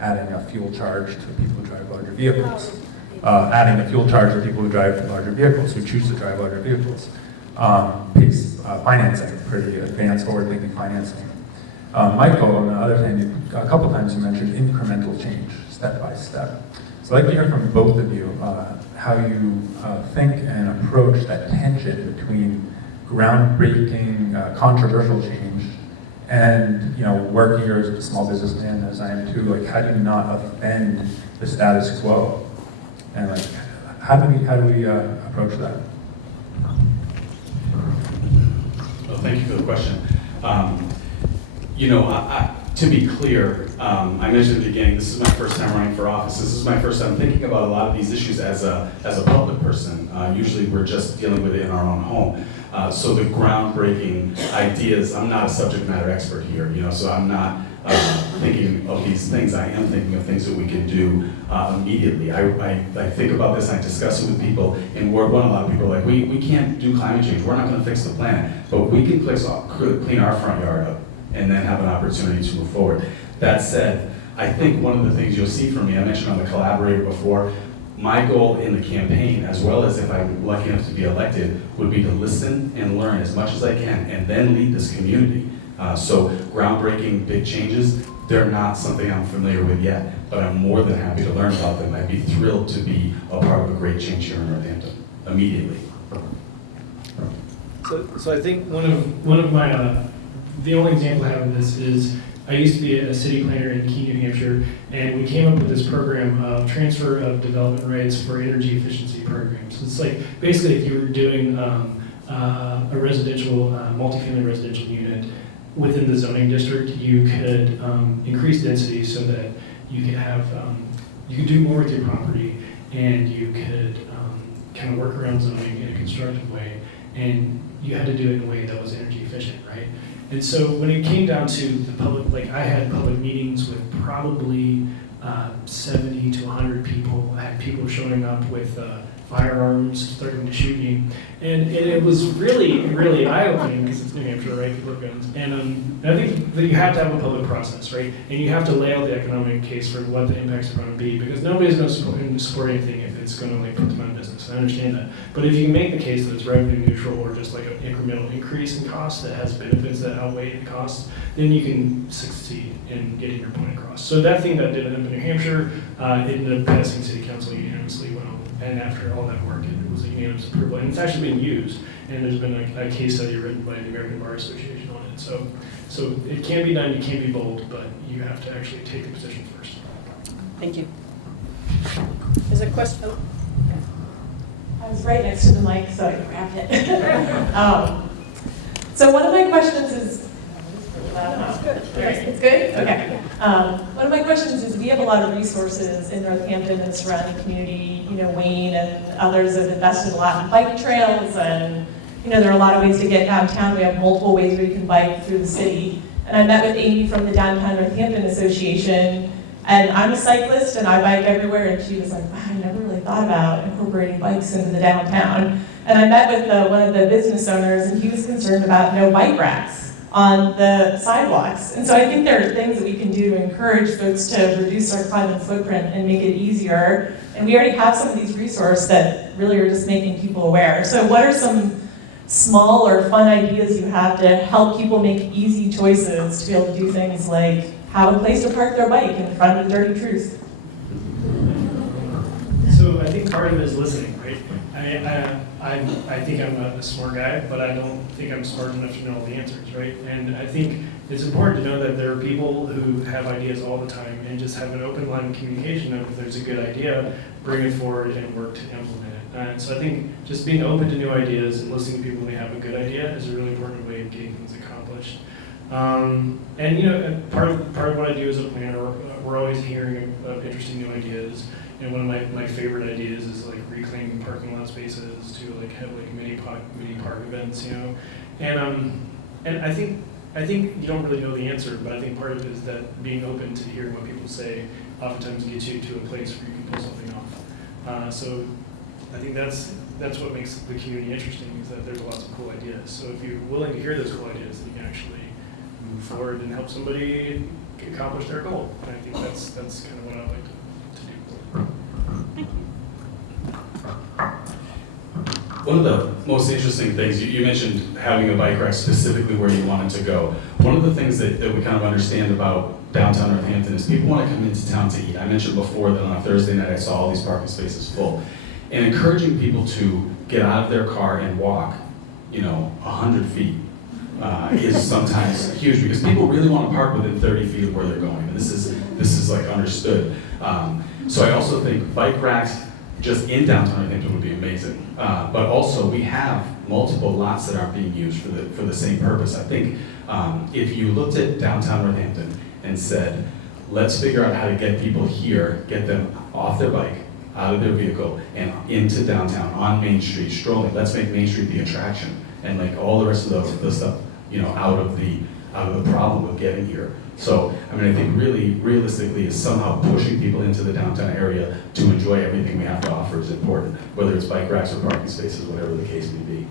adding a fuel charge to people who drive larger vehicles, adding a fuel charge to people who drive larger vehicles, who choose to drive larger vehicles, financing, pretty advanced, forward-thinking financing. Michael, on the other hand, a couple times you mentioned incremental change, step by step. So I'd like to hear from both of you how you think and approach that tension between groundbreaking, controversial change and working here as a small businessman, as I am too. Like, how do you not offend the status quo? And like, how do we approach that? Well, thank you for the question. To be clear, I mentioned at the beginning, this is my first time running for office. This is my first time thinking about a lot of these issues as a public person. Usually we're just dealing with it in our own home. So the groundbreaking ideas, I'm not a subject matter expert here, so I'm not thinking of these things. I am thinking of things that we can do immediately. I think about this, I discuss it with people. In Ward 1, a lot of people are like, we can't do climate change, we're not gonna fix the planet, but we can clean our front yard up and then have an opportunity to move forward. That said, I think one of the things you'll see from me, I mentioned on the collaborator before, my goal in the campaign, as well as if I'm lucky enough to be elected, would be to listen and learn as much as I can and then lead this community. So groundbreaking big changes, they're not something I'm familiar with yet, but I'm more than happy to learn about them. I'd be thrilled to be a part of a great change here in Northampton, immediately. So I think one of my, the only example I have of this is, I used to be a city planner in Keene, New Hampshire, and we came up with this program of transfer of development rights for energy efficiency programs. It's like, basically if you were doing a residential, multifamily residential unit within the zoning district, you could increase density so that you could have, you could do more with your property, and you could kind of work around zoning in a constructive way, and you had to do it in a way that was energy efficient, right? And so when it came down to the public, like I had public meetings with probably 70 to 100 people. I had people showing up with firearms, starting to shoot me. And it was really, really eye-opening because it's New Hampshire, right? People have guns. And I think that you have to have a public process, right? And you have to lay out the economic case for what the impacts are going to be, because nobody's going to support anything if it's going to like put them out of business. I understand that. But if you can make the case that it's revenue neutral or just like an incremental increase in cost that has benefits that outweigh the costs, then you can succeed in getting your point across. So that thing that did end up in New Hampshire, it ended up passing city council unanimously. And after all that work, it was a unanimous approval. And it's actually been used. And there's been a case study written by the American Bar Association on it. So it can be done, you can be bold, but you have to actually take the position first. Thank you. Is there a question? Oh. I was right next to the mic, so I grabbed it. So one of my questions is, It's good. it's good? Okay. One of my questions is, we have a lot of resources in Northampton and surrounding community. You know, Wayne and others have invested a lot in bike trails, and you know, there are a lot of ways to get downtown. We have multiple ways where you can bike through the city. And I met with Amy from the Downtown Northampton Association, and I'm a cyclist and I bike everywhere, and she was like, wow, I never really thought about incorporating bikes into the downtown. And I met with one of the business owners, and he was concerned about no bike racks on the sidewalks. And so I think there are things that we can do to encourage folks to reduce our carbon footprint and make it easier. And we already have some of these resources that really are just making people aware. So what are some small or fun ideas you have to help people make easy choices to be able to do things like have a place to park their bike in front of the Dirty Truth? So I think part of it is listening, right? I think I'm a smart guy, but I don't think I'm smart enough to know all the answers, right? And I think it's important to know that there are people who have ideas all the time, and just have an open line of communication of if there's a good idea, bring it forward and work to implement it. And so I think just being open to new ideas and listening to people when they have a good idea is a really important way of getting things accomplished. And you know, part of what I do as a planner, we're always hearing of interesting new ideas. And one of my favorite ideas is like reclaiming parking lot spaces to like have like mini park events, you know. And I think you don't really know the answer, but I think part of it is that being open to hearing what people say oftentimes gets you to a place where you can pull something off. So I think that's what makes the community interesting, is that there's lots of cool ideas. So if you're willing to hear those cool ideas, then you can actually move forward and help somebody accomplish their goal. And I think that's kind of what I like to do. One of the most interesting things, you mentioned having a bike rack specifically where you wanted to go. One of the things that we kind of understand about downtown Northampton is people want to come into town to eat. I mentioned before that on a Thursday night I saw all these parking spaces full. And encouraging people to get out of their car and walk, 100 feet is sometimes huge, because people really want to park within 30 feet of where they're going. And this is like understood. So I also think bike racks just in downtown Northampton would be amazing. But also we have multiple lots that aren't being used for the same purpose. I think if you looked at downtown Northampton and said, let's figure out how to get people here, get them off their bike, out of their vehicle, and into downtown on Main Street, strolling. Let's make Main Street the attraction, and like all the rest of the stuff, out of the problem of getting here. So, I mean, I think really, realistically, is somehow pushing people into the downtown area to enjoy everything we have to offer is important, whether it's bike racks or parking spaces, whatever the case may be.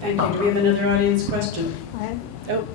Thank you. Do we have another audience question? Oh.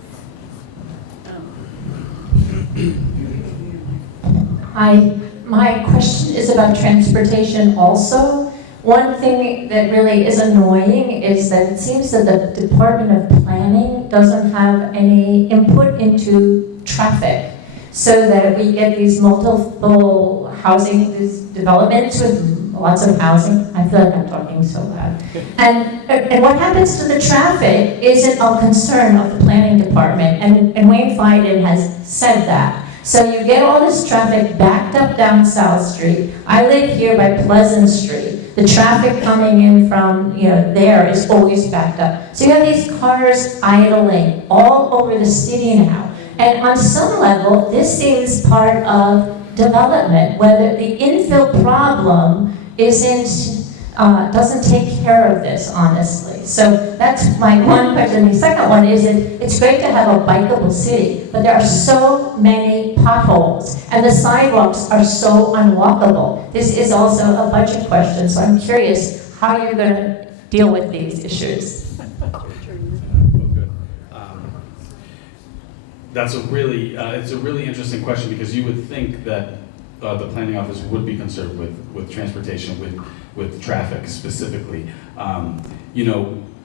Hi, my question is about transportation also. One thing that really is annoying is that it seems that the Department of Planning doesn't have any input into traffic, so that we get these multiple housing, these developments with lots of housing. I feel like I'm talking so loud. And what happens to the traffic isn't a concern of the planning department, and Wayne Fiden has said that. So you get all this traffic backed up down South Street. I live here by Pleasant Street. The traffic coming in from, there is always backed up. So you have these cars idling all over the city now. And on some level, this seems part of development, whether the infill problem doesn't take care of this, honestly. So that's my one question. The second one is it's great to have a bikeable city, but there are so many potholes, and the sidewalks are so unwalkable. This is also a budget question, so I'm curious how you're going to deal with these issues. That's it's a really interesting question, because you would think that the planning office would be concerned with transportation, with traffic specifically.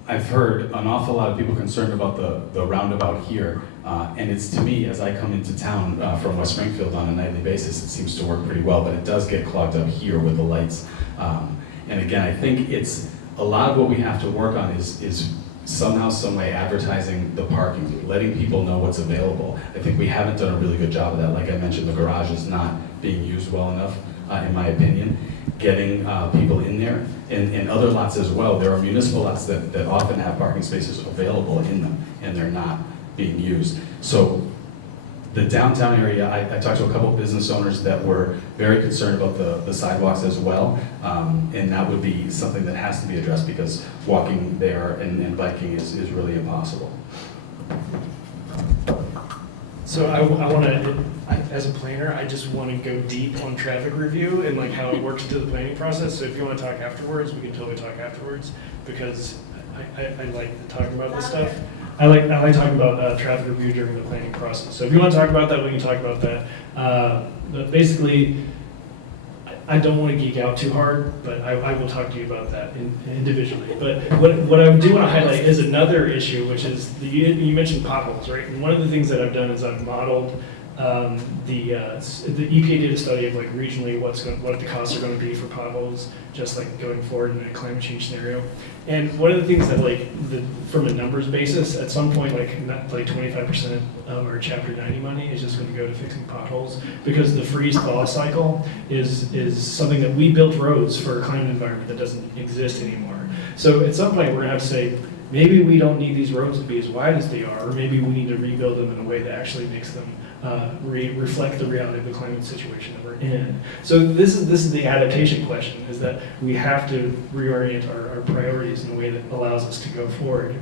I've heard an awful lot of people concerned about the roundabout here, and it's, to me, as I come into town from West Springfield on a nightly basis, it seems to work pretty well, but it does get clogged up here with the lights. And again, I think it's a lot of what we have to work on is somehow, some way advertising the parking, letting people know what's available. I think we haven't done a really good job of that. Like I mentioned, the garage is not being used well enough, in my opinion. Getting people in there, and other lots as well. There are municipal lots that often have parking spaces available in them, and they're not being used. So the downtown area, I talked to a couple of business owners that were very concerned about the sidewalks as well, and that would be something that has to be addressed, because walking there and biking is really impossible. So I want to, as a planner, I just want to go deep on traffic review and like how it works into the planning process. So if you want to talk afterwards, we can totally talk afterwards, because I like to talk about this stuff. I like talking about traffic review during the planning process. So if you want to talk about that, we can talk about that. But basically, I don't want to geek out too hard, but I will talk to you about that individually. But what I do want to highlight is another issue, which is you mentioned potholes, right? And one of the things that I've done is I've modeled the EPA did a study of like regionally what the costs are going to be for potholes, just like going forward in a climate change scenario. And one of the things that from a numbers basis, at some point like 25% of our Chapter 90 money is just going to go to fixing potholes, because the freeze-thaw cycle is something that we built roads for a climate environment that doesn't exist anymore. So at some point we're going to have to say, maybe we don't need these roads to be as wide as they are, or maybe we need to rebuild them in a way that actually makes them reflect the reality of the climate situation that we're in. So this is the adaptation question, is that we have to reorient our priorities in a way that allows us to go forward.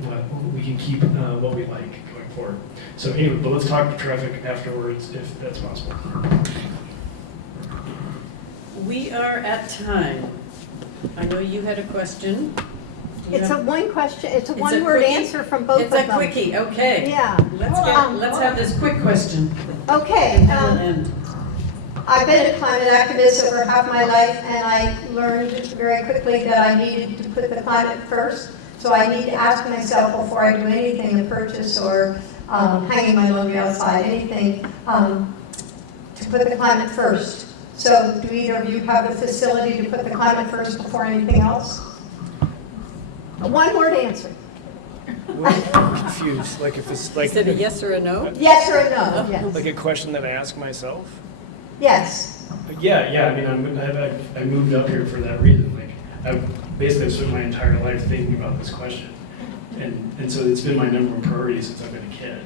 We can keep what we like going forward. So anyway, but let's talk traffic afterwards if that's possible. We are at time. I know you had a question. It's a one question, it's a one-word quickie? answer from both of It's them. a quickie, okay. Yeah. Let's have this quick question. Okay. And then we'll end. I've been a climate activist over half my life, and I learned very quickly that I needed to put the climate first. So I need to ask myself before I do anything, a purchase or hanging my laundry outside, anything, to put the climate first. So do either of you have the facility to put the climate first before anything else? A one-word answer. I'm confused. Like if it's like Is it a yes or a no? Yes or a no? Yes. like a question that I ask myself. Yes. Yeah. I mean, I moved up here for that reason. Like I basically spent my entire life thinking about this question, and so it's been my number one priority since I've been a kid.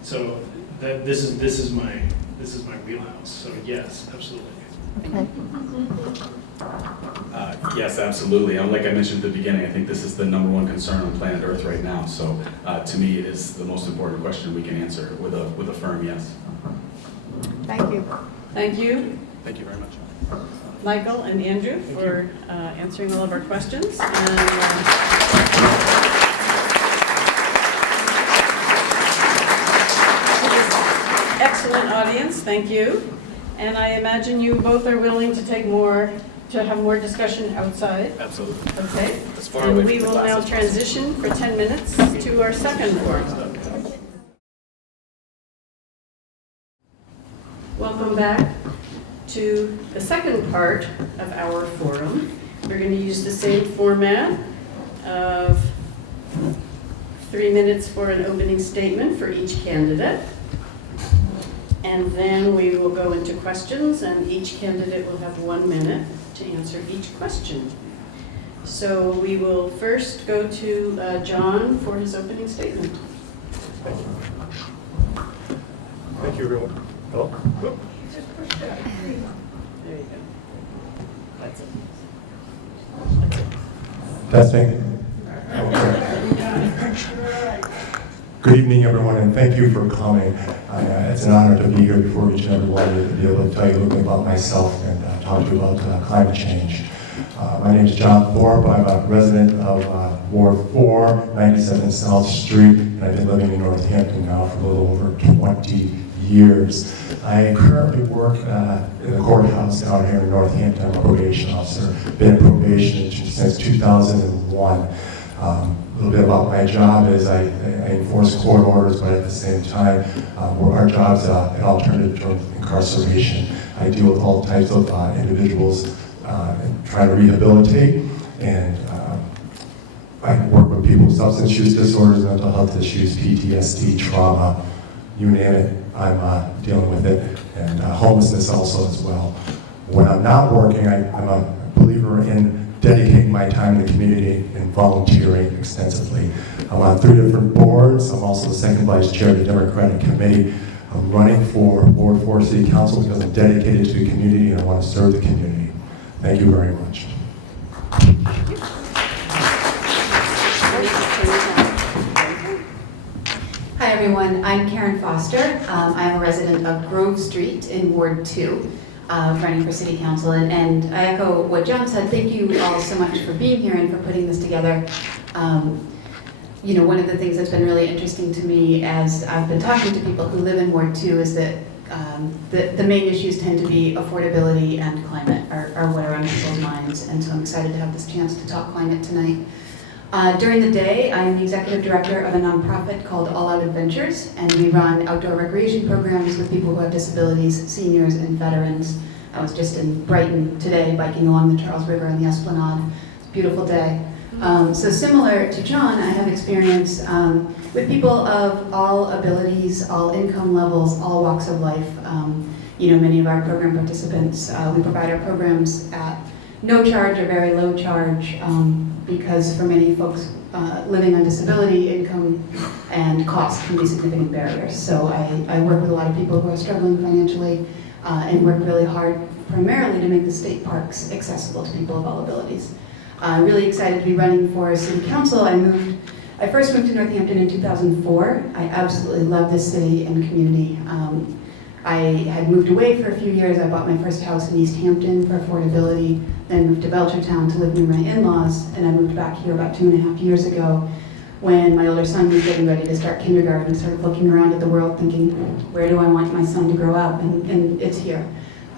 So this is my wheelhouse. So yes, absolutely. Okay. Yes, absolutely. Like I mentioned at the beginning, I think this is the #1 concern on planet Earth right now. So to me, it is the most important question we can answer with a firm yes. Thank you. Thank you, Thank you very much. Michael and Andrew, for answering all of our questions. And, excellent audience, thank you. And I imagine you both are willing to have more discussion outside. Absolutely. Okay. As far And away we from the will now classes transition for 10 minutes to our second forum. Welcome back to the second part of our forum. We're going to use the same format of 3 minutes for an opening statement for each candidate. And then we will go into questions, and each candidate will have 1 minute to answer each question. So we will first go to John for his opening statement. Thank you, everyone. Hello? There you go. That's it. Testing. Good evening, everyone, and thank you for coming. It's an honor to be here before each and every one of you to be able to tell you a little bit about myself and talk to you about climate change. My name is John Thorpe. I'm a resident of Ward 4, 97 South Street, and I've been living in Northampton now for a little over 20 years. I currently work in the courthouse down here in Northampton. I'm a probation officer. Been in probation since 2001. A little bit about my job is I enforce court orders, but at the same time, our job's an alternative to incarceration. I deal with all types of individuals trying to rehabilitate, and I work with people with substance use disorders, mental health issues, PTSD, trauma, you name it, I'm dealing with it, and homelessness also as well. When I'm not working, I'm a believer in dedicating my time in the community and volunteering extensively. I'm on 3 different boards. I'm also the second vice chair of the Democratic Committee. I'm running for Ward 4 City Council because I'm dedicated to the community and I want to serve the community. Thank you very much. Hi everyone, I'm Karen Foster. I'm a resident of Grove Street in Ward 2, running for City Council. And I echo what John said. Thank you all so much for being here and for putting this together. You know, one of the things that's been really interesting to me as I've been talking to people who live in Ward 2 is that the main issues tend to be affordability and climate are what are on people's minds. And so I'm excited to have this chance to talk climate tonight. During the day, I'm the executive director of a nonprofit called All Out Adventures, and we run outdoor recreation programs with people who have disabilities, seniors, and veterans. I was just in Brighton today, biking along the Charles River on the Esplanade. It's a beautiful day. So similar to John, I have experience with people of all abilities, all income levels, all walks of life. You know, many of our program participants, we provide our programs at no charge or very low charge, because for many folks living on disability, income and cost can be significant barriers. So I work with a lot of people who are struggling financially and work really hard primarily to make the state parks accessible to people of all abilities. I'm really excited to be running for City Council. I first moved to Northampton in 2004. I absolutely love this city and community. I had moved away for a few years. I bought my first house in East Hampton for affordability, then moved to Belchertown to live near my in-laws, and I moved back here about 2.5 years ago when my older son was getting ready to start kindergarten. I started looking around at the world thinking, where do I want my son to grow up? And it's here.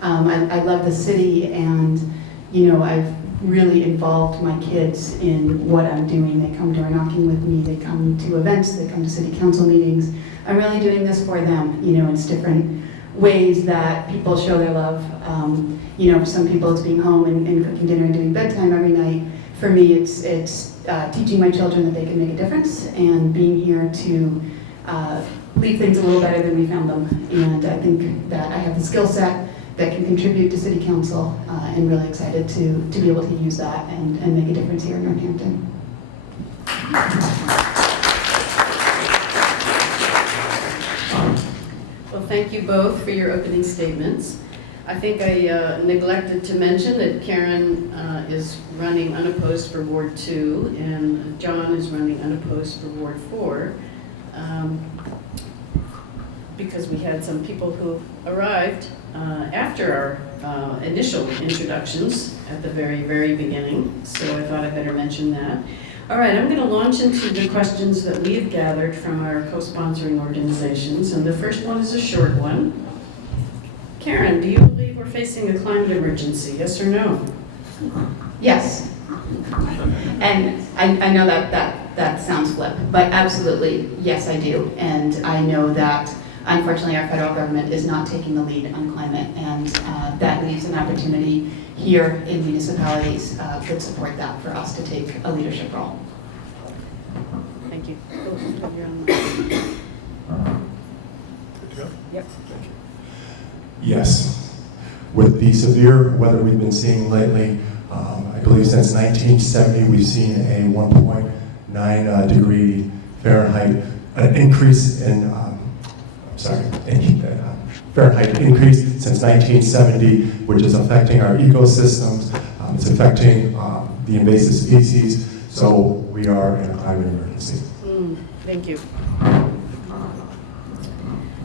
I love the city, and you know, I've really involved my kids in what I'm doing. They come door knocking with me, they come to events, they come to city council meetings. I'm really doing this for them. You know, it's different ways that people show their love. You know, for some people it's being home and cooking dinner and doing bedtime every night. For me, it's teaching my children that they can make a difference and being here to leave things a little better than we found them. And I think that I have the skill set that can contribute to City Council, and really excited to be able to use that and make a difference here in Northampton. Well, thank you both for your opening statements. I think I neglected to mention that Karen is running unopposed for Ward 2, and John is running unopposed for Ward 4. Because we had some people who arrived after our initial introductions at the very, very beginning, so I thought I'd better mention that. All right, I'm going to launch into the questions that we've gathered from our co-sponsoring organizations, and the first one is a short one. Karen, do you believe we're facing a climate emergency, yes or no? Yes. And I know that sounds flip, but absolutely, yes, I do. And I know that unfortunately our federal government is not taking the lead on climate, and that leaves an opportunity here in municipalities that support that for us to take a leadership role. Thank you. You're on the- Yep. Yes. With the severe weather we've been seeing lately, I believe since 1970, we've seen a 1.9 degree Fahrenheit increase in, Fahrenheit increase since 1970, which is affecting our ecosystems. It's affecting the invasive species, so we are in a climate emergency. Thank you.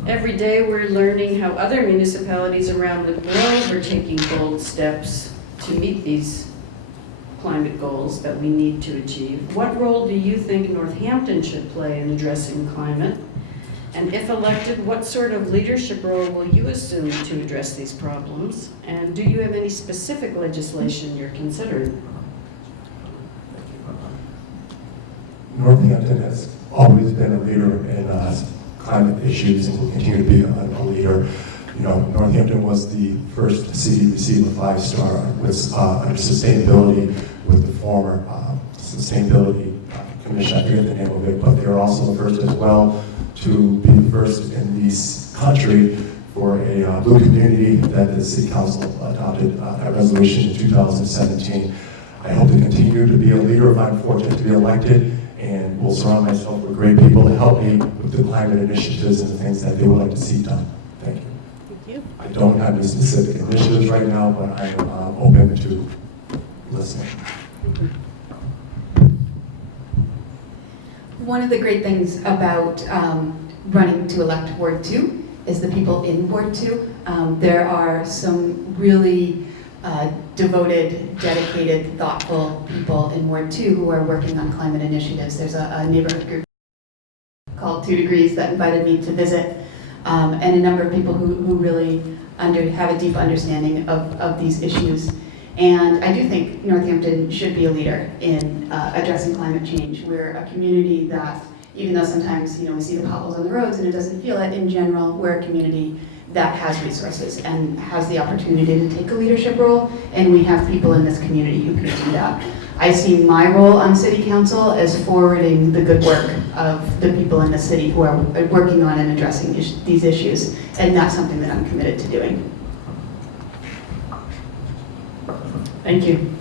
Every day we're learning how other municipalities around the globe are taking bold steps to meet these climate goals that we need to achieve. What role do you think Northampton should play in addressing climate? And if elected, what sort of leadership role will you assume to address these problems? And do you have any specific legislation you're considering? Northampton has always been a leader in climate issues and will continue to be a leader. You know, Northampton was the first city to receive a 5-star with under sustainability with the former sustainability commission. I forget the name of it, but they're also the first as well to be the first in this country for a blue community that the city council adopted a resolution in 2017. I hope to continue to be a leader if I'm fortunate to be elected, and will surround myself with great people to help me with the climate initiatives and the things that they would like to see done. Thank you. Thank you. I don't have any specific initiatives right now, but I am open to listening. One of the great things about running to elect Ward 2 is the people in Ward 2. There are some really devoted, dedicated, thoughtful people in Ward 2 who are working on climate initiatives. There's a neighborhood group called 2 Degrees that invited me to visit, and a number of people who really have a deep understanding of these issues. And I do think Northampton should be a leader in addressing climate change. We're a community that, even though sometimes we see the potholes on the roads and it doesn't feel it, in general, we're a community that has resources and has the opportunity to take a leadership role, and we have people in this community who can do that. I see my role on city council as forwarding the good work of the people in the city who are working on and addressing these issues, and that's something that I'm committed to doing. Thank you.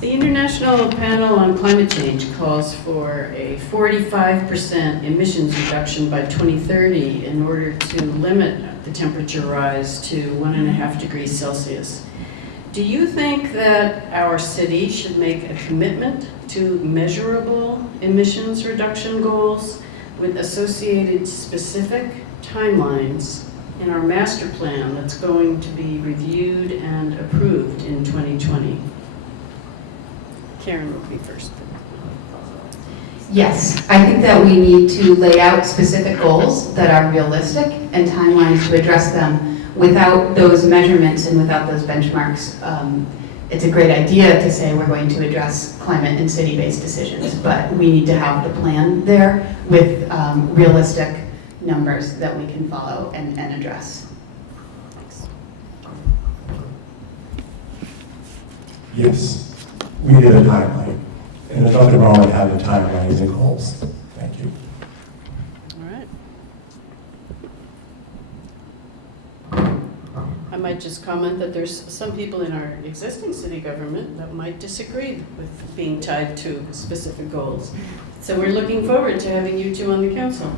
The International Panel on Climate Change calls for a 45% emissions reduction by 2030 in order to limit the temperature rise to 1.5 degrees Celsius. Do you think that our city should make a commitment to measurable emissions reduction goals with associated specific timelines in our master plan that's going to be reviewed and approved in 2020? Karen will be first. Yes, I think that we need to lay out specific goals that are realistic and timelines to address them. Without those measurements and without those benchmarks, it's a great idea to say we're going to address climate and city-based decisions, but we need to have the plan there with realistic numbers that we can follow and address. Yes, we need a timeline, and there's nothing wrong with having timelines and goals. Thank you. All right. I might just comment that there's some people in our existing city government that might disagree with being tied to specific goals. So we're looking forward to having you two on the council.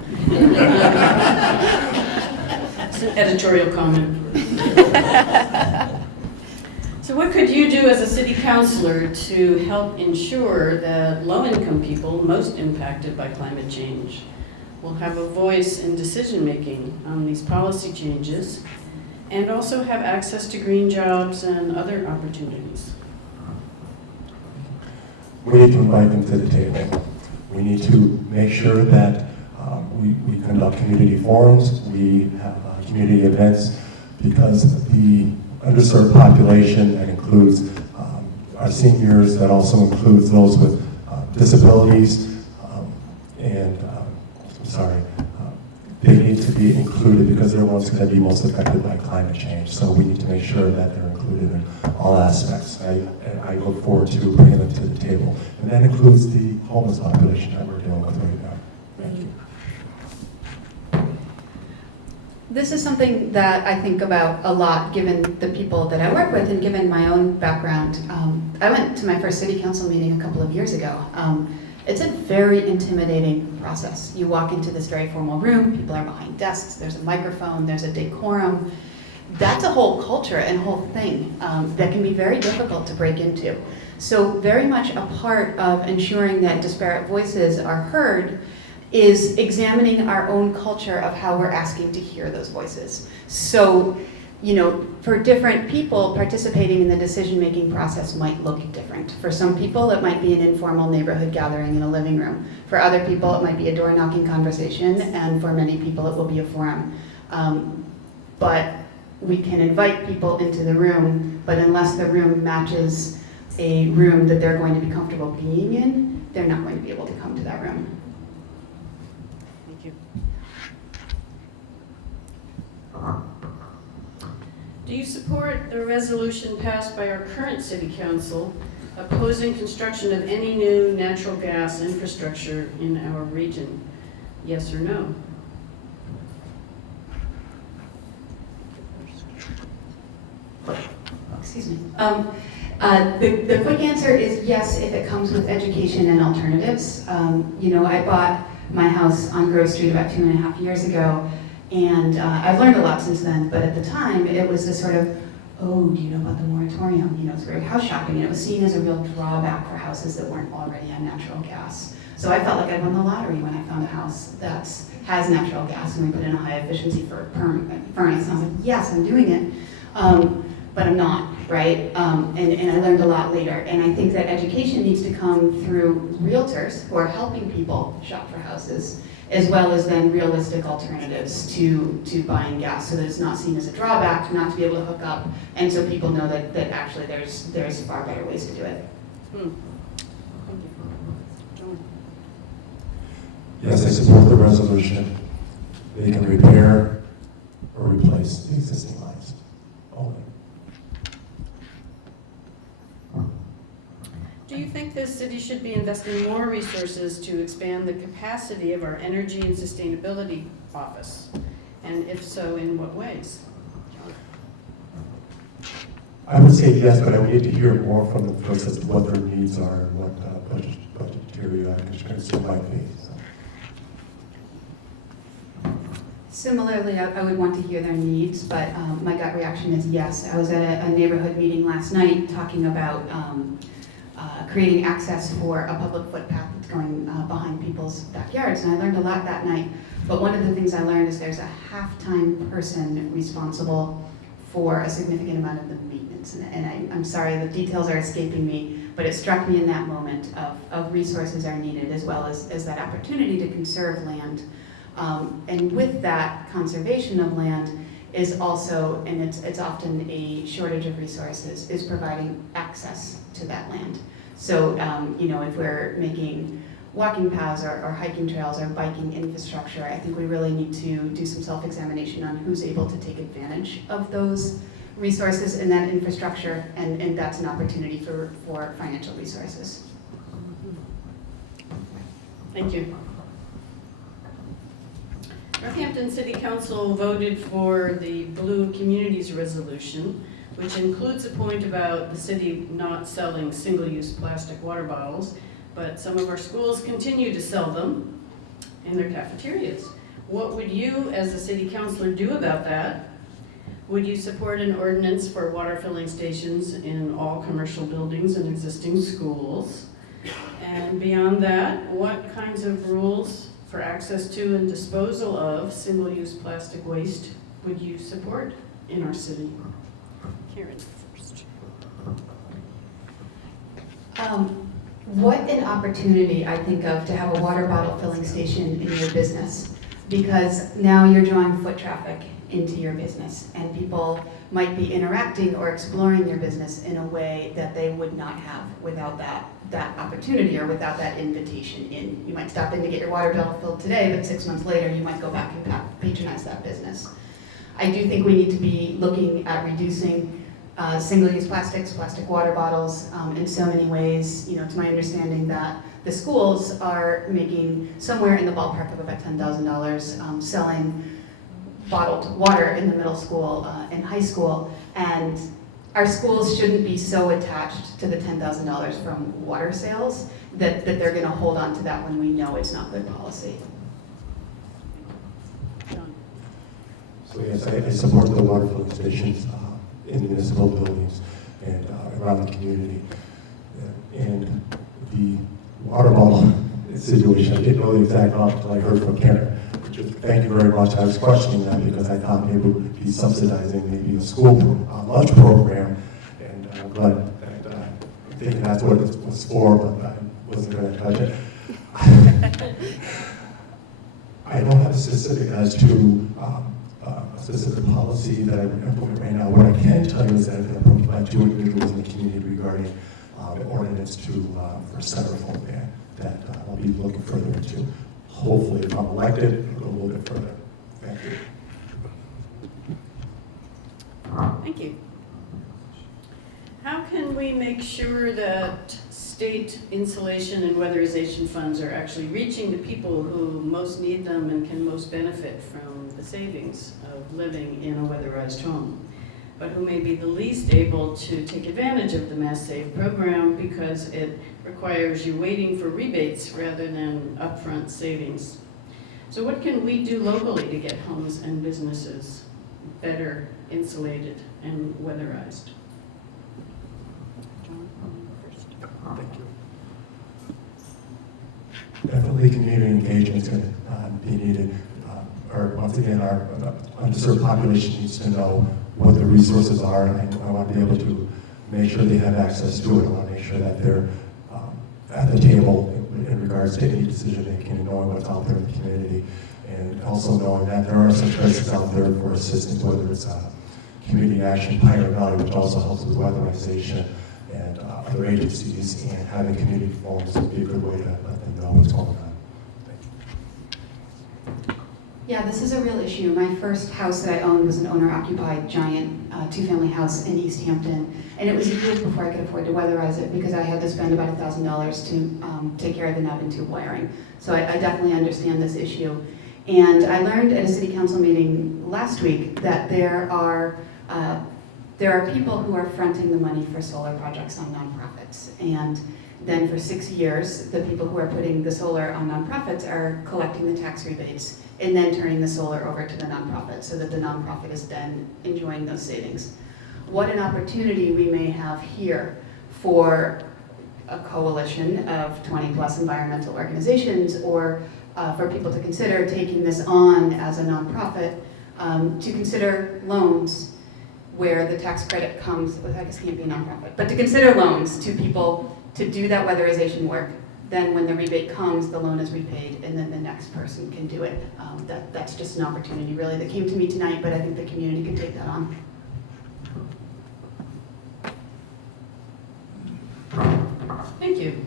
It's an editorial comment. So what could you do as a city councilor to help ensure that low-income people most impacted by climate change will have a voice in decision-making on these policy changes and also have access to green jobs and other opportunities? We need to invite them to the table. We need to make sure that we conduct community forums, we have community events, because the underserved population that includes our seniors, that also includes those with disabilities, they need to be included because they're the ones going to be most affected by climate change. So we need to make sure that they're included in all aspects. I look forward to bringing them to the table. And that includes the homeless population that we're dealing with right now. Thank you. This is something that I think about a lot, given the people that I work with and given my own background. I went to my first city council meeting a couple of years ago. It's a very intimidating process. You walk into this very formal room, people are behind desks, there's a microphone, there's a decorum. That's a whole culture and whole thing that can be very difficult to break into. So very much a part of ensuring that disparate voices are heard is examining our own culture of how we're asking to hear those voices. So, for different people, participating in the decision-making process might look different. For some people, it might be an informal neighborhood gathering in a living room. For other people, it might be a door-knocking conversation, and for many people, it will be a forum. But we can invite people into the room, but unless the room matches a room that they're going to be comfortable being in, they're not going to be able to come to that room. Thank you. Do you support the resolution passed by our current city council opposing construction of any new natural gas infrastructure in our region? Yes or no? Excuse me. The quick answer is yes, if it comes with education and alternatives. I bought my house on Grove Street about 2.5 years ago, and I've learned a lot since then, but at the time it was this sort of, oh, do you know about the moratorium? It's very house shopping, and it was seen as a real drawback for houses that weren't already on natural gas. So I felt like I won the lottery when I found a house that has natural gas, and we put in a high efficiency furnace, and I was like, yes, I'm doing it. But I'm not, right? And I learned a lot later. And I think that education needs to come through realtors who are helping people shop for houses, as well as then realistic alternatives to buying gas, so that it's not seen as a drawback not to be able to hook up, and so people know that actually there's far better ways to do it. Yes, I support the resolution. They can repair or replace the existing lines only. Do you think this city should be investing more resources to expand the capacity of our energy and sustainability office? And if so, in what ways? I would say yes, but I would need to hear more from them first as to what their needs are and what budgetary constraints there might be. So. Similarly, I would want to hear their needs, but my gut reaction is yes. I was at a neighborhood meeting last night talking about creating access for a public footpath that's going behind people's backyards, and I learned a lot that night. But one of the things I learned is there's a half-time person responsible for a significant amount of the maintenance. And I'm sorry, the details are escaping me, but it struck me in that moment of resources are needed, as well as that opportunity to conserve land. And with that conservation of land is also, and it's often a shortage of resources, is providing access to that land. So, if we're making walking paths or hiking trails or biking infrastructure, I think we really need to do some self-examination on who's able to take advantage of those resources and that infrastructure, and that's an opportunity for financial resources. Thank you. Northampton City Council voted for the Blue Communities Resolution, which includes a point about the city not selling single-use plastic water bottles, but some of our schools continue to sell them in their cafeterias. What would you, as a city councilor, do about that? Would you support an ordinance for water filling stations in all commercial buildings and existing schools? And beyond that, what kinds of rules for access to and disposal of single-use plastic waste would you support in our city? Karen first. What an opportunity I think of to have a water bottle filling station in your business, because now you're drawing foot traffic into your business, and people might be interacting or exploring your business in a way that they would not have without that opportunity or without that invitation in. You might stop in to get your water bottle filled today, but 6 months later you might go back and patronize that business. I do think we need to be looking at reducing single-use plastics, plastic water bottles, in so many ways. You know, it's my understanding that the schools are making somewhere in the ballpark of about $10,000 selling bottled water in the middle school and high school, and our schools shouldn't be so attached to the $10,000 from water sales that they're going to hold on to that when we know it's not good policy. So yes, I support the water filling stations in municipal buildings and around the community. And the water bottle situation, I didn't know the exact amount until I heard from Karen. Thank you very much. I was questioning that because I thought maybe it would be subsidizing maybe a school lunch program, and I'm glad that I'm thinking that's what it was for, but I wasn't going to touch it. I don't have a specific as to a specific policy that I would implement right now. What I can tell you is that I've been approached by 2 individuals in the community regarding an ordinance for styrofoam ban that I'll be looking further into. Hopefully, if I'm elected, it'll go a little bit further. Thank you. Thank you. How can we make sure that state insulation and weatherization funds are actually reaching the people who most need them and can most benefit from the savings of living in a weatherized home, but who may be the least able to take advantage of the Mass Save program because it requires you waiting for rebates rather than upfront savings? So what can we do locally to get homes and businesses better insulated and weatherized? John, first. Thank you. Definitely community engagement is going to be needed. Once again, our underserved population needs to know what the resources are, and I want to be able to make sure they have access to it. I want to make sure that they're at the table in regards to any decision making and knowing what's out there in the community, and also knowing that there are some places out there for assistance, whether it's Community Action, Pioneer Valley, which also helps with weatherization, and other agencies, and having community forums would be a good way to let them know what's going on. Yeah, this is a real issue. My first house that I owned was an owner-occupied giant 2-family house in East Hampton, and it was years before I could afford to weatherize it because I had to spend about $1,000 to take care of the nub and tube wiring. So I definitely understand this issue. And I learned at a city council meeting last week that there are people who are fronting the money for solar projects on nonprofits. And then for 6 years, the people who are putting the solar on nonprofits are collecting the tax rebates and then turning the solar over to the nonprofit so that the nonprofit is then enjoying those savings. What an opportunity we may have here for a coalition of 20+ environmental organizations, or for people to consider taking this on as a nonprofit, to consider loans where the tax credit comes, I guess it can't be a nonprofit, but to consider loans to people to do that weatherization work. Then when the rebate comes, the loan is repaid, and then the next person can do it. That's just an opportunity, really, that came to me tonight, but I think the community can take that on. Thank you.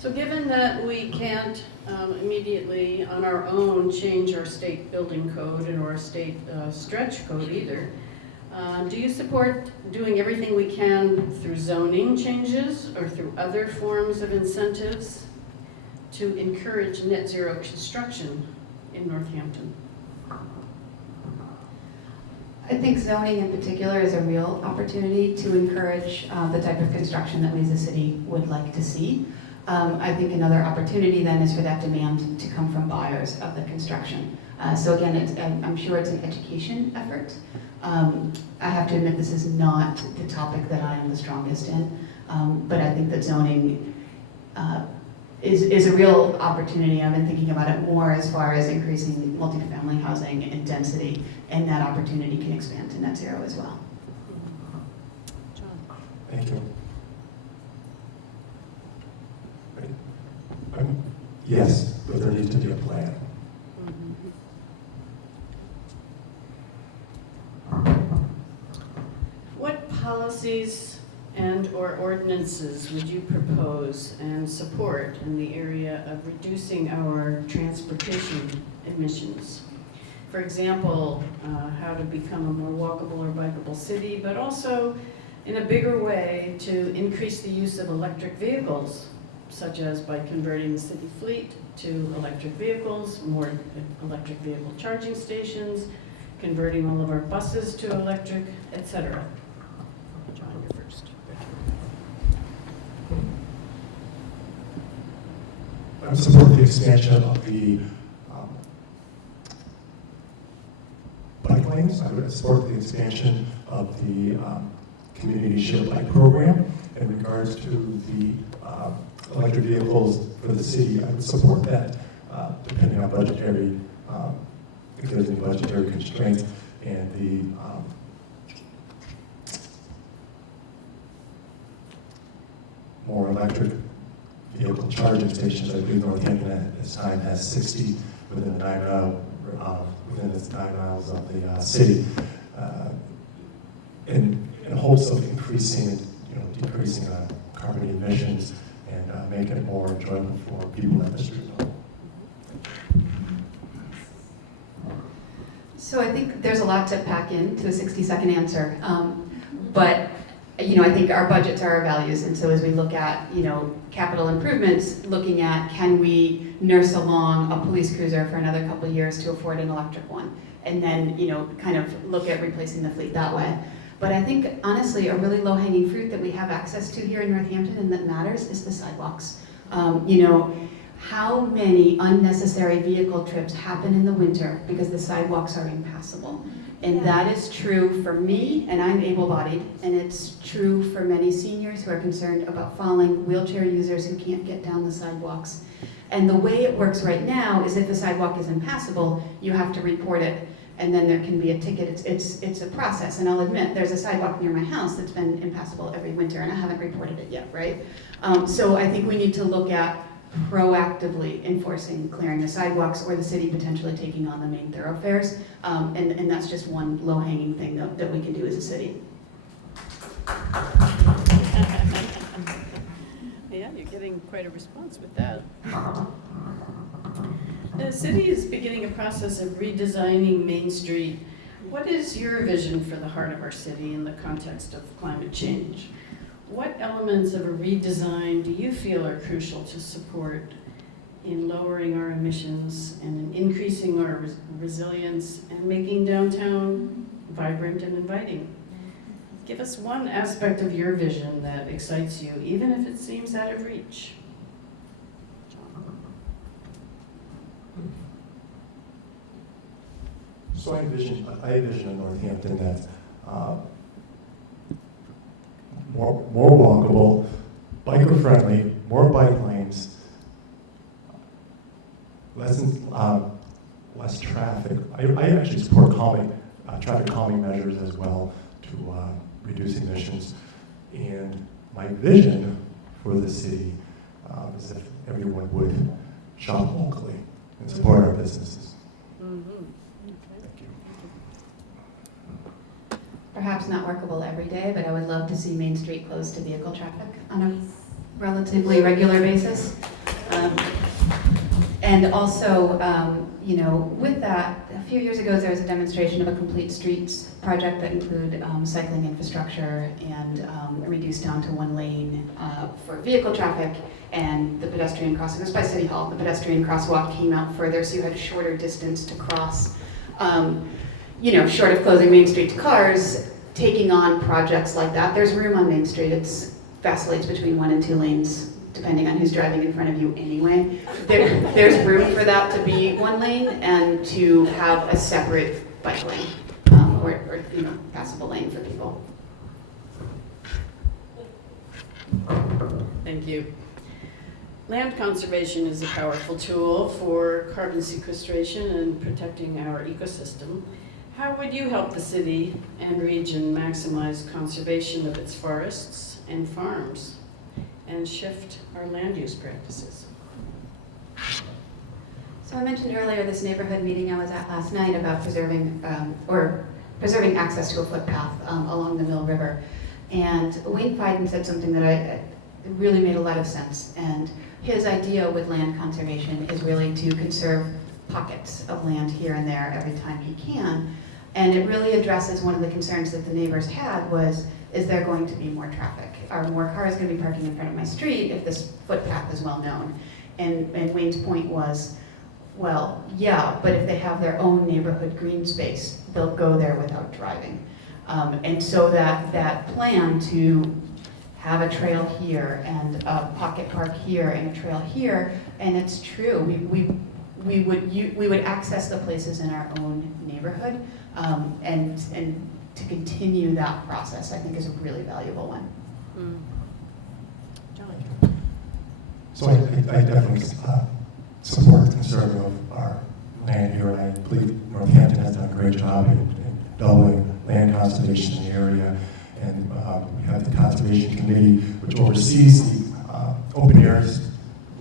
So given that we can't immediately on our own change our state building code and our state stretch code either, do you support doing everything we can through zoning changes or through other forms of incentives to encourage net zero construction in Northampton? I think zoning in particular is a real opportunity to encourage the type of construction that we as a city would like to see. I think another opportunity then is for that demand to come from buyers of the construction. So again, I'm sure it's an education effort. I have to admit, this is not the topic that I am the strongest in, but I think that zoning is a real opportunity. I've been thinking about it more as far as increasing multifamily housing and density, and that opportunity can expand to net zero as well. Thank you. Yes, but there needs to be a plan. What policies and/or ordinances would you propose and support in the area of reducing our transportation emissions? For example, how to become a more walkable or bikeable city, but also in a bigger way to increase the use of electric vehicles, such as by converting the city fleet to electric vehicles, more electric vehicle charging stations, converting all of our buses to electric, etc. John, you're first. I support the expansion of the bike lanes. I would support the expansion of the community shared bike program. In regards to the electric vehicles for the city, I would support that depending on budgetary, if there's any budgetary constraints, and the more electric vehicle charging stations. I believe Northampton at this time has 60 within the 9 miles of the city, in hopes of increasing, decreasing carbon emissions and making it more enjoyable for people at the street level. So I think there's a lot to pack into a 60-second answer, but I think our budgets are our values, and so as we look at capital improvements, looking at can we nurse along a police cruiser for another couple of years to afford an electric one, and then kind of look at replacing the fleet that way. But I think honestly, a really low-hanging fruit that we have access to here in Northampton and that matters is the sidewalks. How many unnecessary vehicle trips happen in the winter because the sidewalks are impassable? And that is true for me, and I'm able-bodied, and it's true for many seniors who are concerned about falling, wheelchair users who can't get down the sidewalks. And the way it works right now is if the sidewalk is impassable, you have to report it, and then there can be a ticket. It's a process, and I'll admit, there's a sidewalk near my house that's been impassable every winter, and I haven't reported it yet, right? So I think we need to look at proactively enforcing clearing the sidewalks, or the city potentially taking on the main thoroughfares. And that's just one low-hanging thing that we can do as a city. Yeah, you're getting quite a response with that. The city is beginning a process of redesigning Main Street. What is your vision for the heart of our city in the context of climate change? What elements of a redesign do you feel are crucial to support in lowering our emissions and in increasing our resilience and making downtown vibrant and inviting? Give us one aspect of your vision that excites you, even if it seems out of reach. So I envision a Northampton that's more walkable, biker-friendly, more bike lanes, less traffic. I actually support traffic calming measures as well to reduce emissions. And my vision for the city is if everyone would shop locally and support our businesses. Mm-hmm. Thank you. Perhaps not workable every day, but I would love to see Main Street closed to vehicle traffic on a relatively regular basis. And also, with that, a few years ago there was a demonstration of a complete streets project that included cycling infrastructure and reduced down to one lane for vehicle traffic, and the pedestrian crossing. It was by City Hall. The pedestrian crosswalk came out further, so you had a shorter distance to cross. Short of closing Main Street to cars, taking on projects like that. There's room on Main Street. It vacillates between 1 and 2 lanes depending on who's driving in front of you anyway. There's room for that to be one lane and to have a separate bike lane, or passable lane for people. Thank you. Land conservation is a powerful tool for carbon sequestration and protecting our ecosystem. How would you help the city and region maximize conservation of its forests and farms and shift our land use practices? So I mentioned earlier this neighborhood meeting I was at last night about preserving access to a footpath along the Mill River. And Wayne Fiden said something that it really made a lot of sense. And his idea with land conservation is really to conserve pockets of land here and there every time he can. And it really addresses one of the concerns that the neighbors had was, is there going to be more traffic? Are more cars going to be parking in front of my street if this footpath is well known? And Wayne's point was, well, yeah, but if they have their own neighborhood green space, they'll go there without driving. And so that plan to have a trail here and a pocket park here and a trail here, and it's true, we would access the places in our own neighborhood, and to continue that process, I think, is a really valuable one. John. So I definitely support conserving of our land here, and I believe Northampton has done a great job in doubling land conservation in the area. And we have the Conservation Committee, which oversees the open areas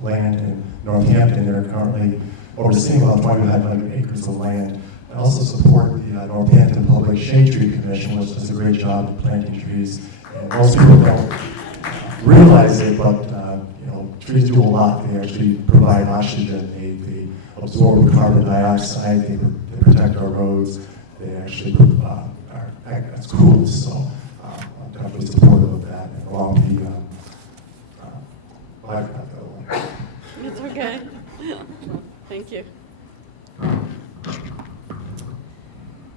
land in Northampton. They're currently overseeing about 2,500 acres of land. I also support the Northampton Public Shade Tree Commission, which does a great job of planting trees. And most people don't realize it, but trees do a lot. They actually provide oxygen. They absorb carbon dioxide. They protect our roads. They actually that's cool. So I'm definitely supportive of that. And along the It's okay. Thank you.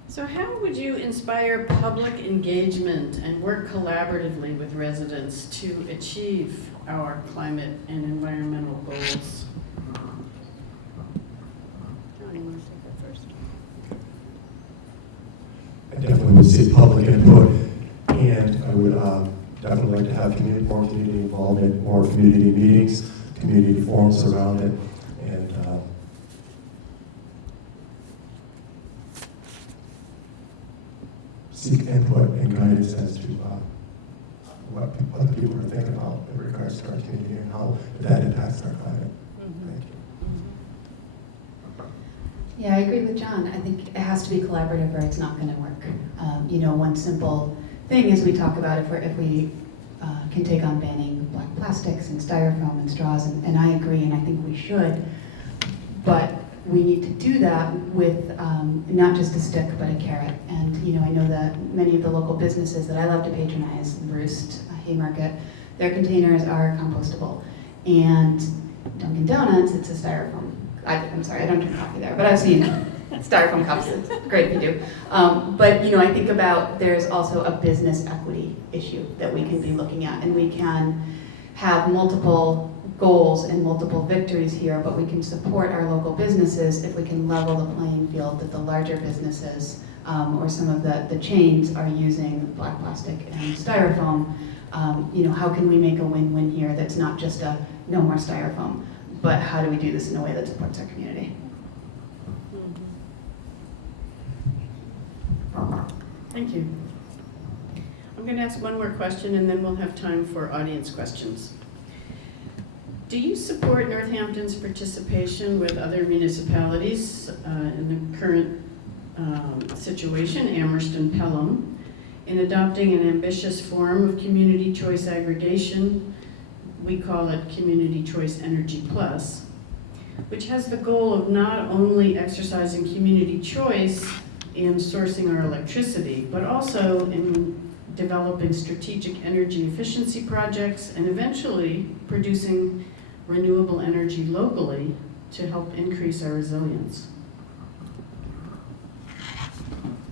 So how would you inspire public engagement and work collaboratively with residents to achieve our climate and environmental goals? John, you want to take that first? I definitely would say public input, and I would definitely like to have more community involvement, more community meetings, community forums around it, and seek input and guidance as to what other people are thinking about in regards to our community and how that impacts our climate. Thank you. Yeah, I agree with John. I think it has to be collaborative or it's not going to work. One simple thing is we talk about if we can take on banning black plastics and styrofoam and straws, and I agree, and I think we should, but we need to do that with not just a stick, but a carrot. And I know that many of the local businesses that I love to patronize, Roost, Haymarket, their containers are compostable. And Dunkin' Donuts, it's a styrofoam. I'm sorry, I don't drink coffee there, but I've seen styrofoam cups. It's great if you do. But I think about there's also a business equity issue that we can be looking at, and we can have multiple goals and multiple victories here, but we can support our local businesses if we can level the playing field that the larger businesses or some of the chains are using black plastic and styrofoam. How can we make a win-win here that's not just a no more styrofoam, but how do we do this in a way that supports our community? Thank you. I'm going to ask one more question and then we'll have time for audience questions. Do you support Northampton's participation with other municipalities in the current situation, Amherst and Pelham, in adopting an ambitious form of community choice aggregation? We call it Community Choice Energy Plus, which has the goal of not only exercising community choice in sourcing our electricity, but also in developing strategic energy efficiency projects and eventually producing renewable energy locally to help increase our resilience.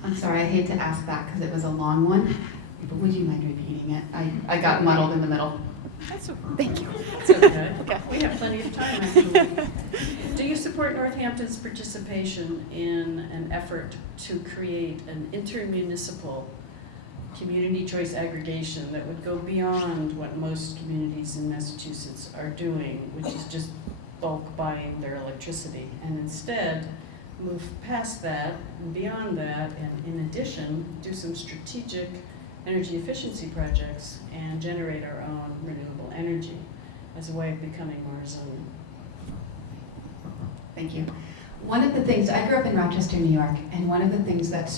I'm sorry, I hate to ask that because it was a long one, but would you mind repeating it? I got muddled in the middle. Thank you. It's okay. We have plenty of time, actually. Do you support Northampton's participation in an effort to create an intermunicipal community choice aggregation that would go beyond what most communities in Massachusetts are doing, which is just bulk buying their electricity, and instead move past that and beyond that, and in addition, do some strategic energy efficiency projects and generate our own renewable energy as a way of becoming more resilient? Thank you. One of the things, I grew up in Rochester, New York, and one of the things that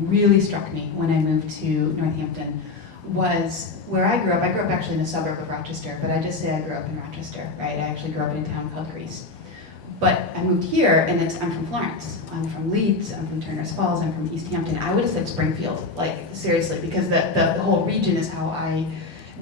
really struck me when I moved to Northampton was where I grew up actually in a suburb of Rochester, but I just say I grew up in Rochester, right? I actually grew up in a town called Greece. But I moved here, and I'm from Florence, I'm from Leeds, I'm from Turners Falls, I'm from East Hampton. I would have said Springfield, like seriously, because the whole region is how I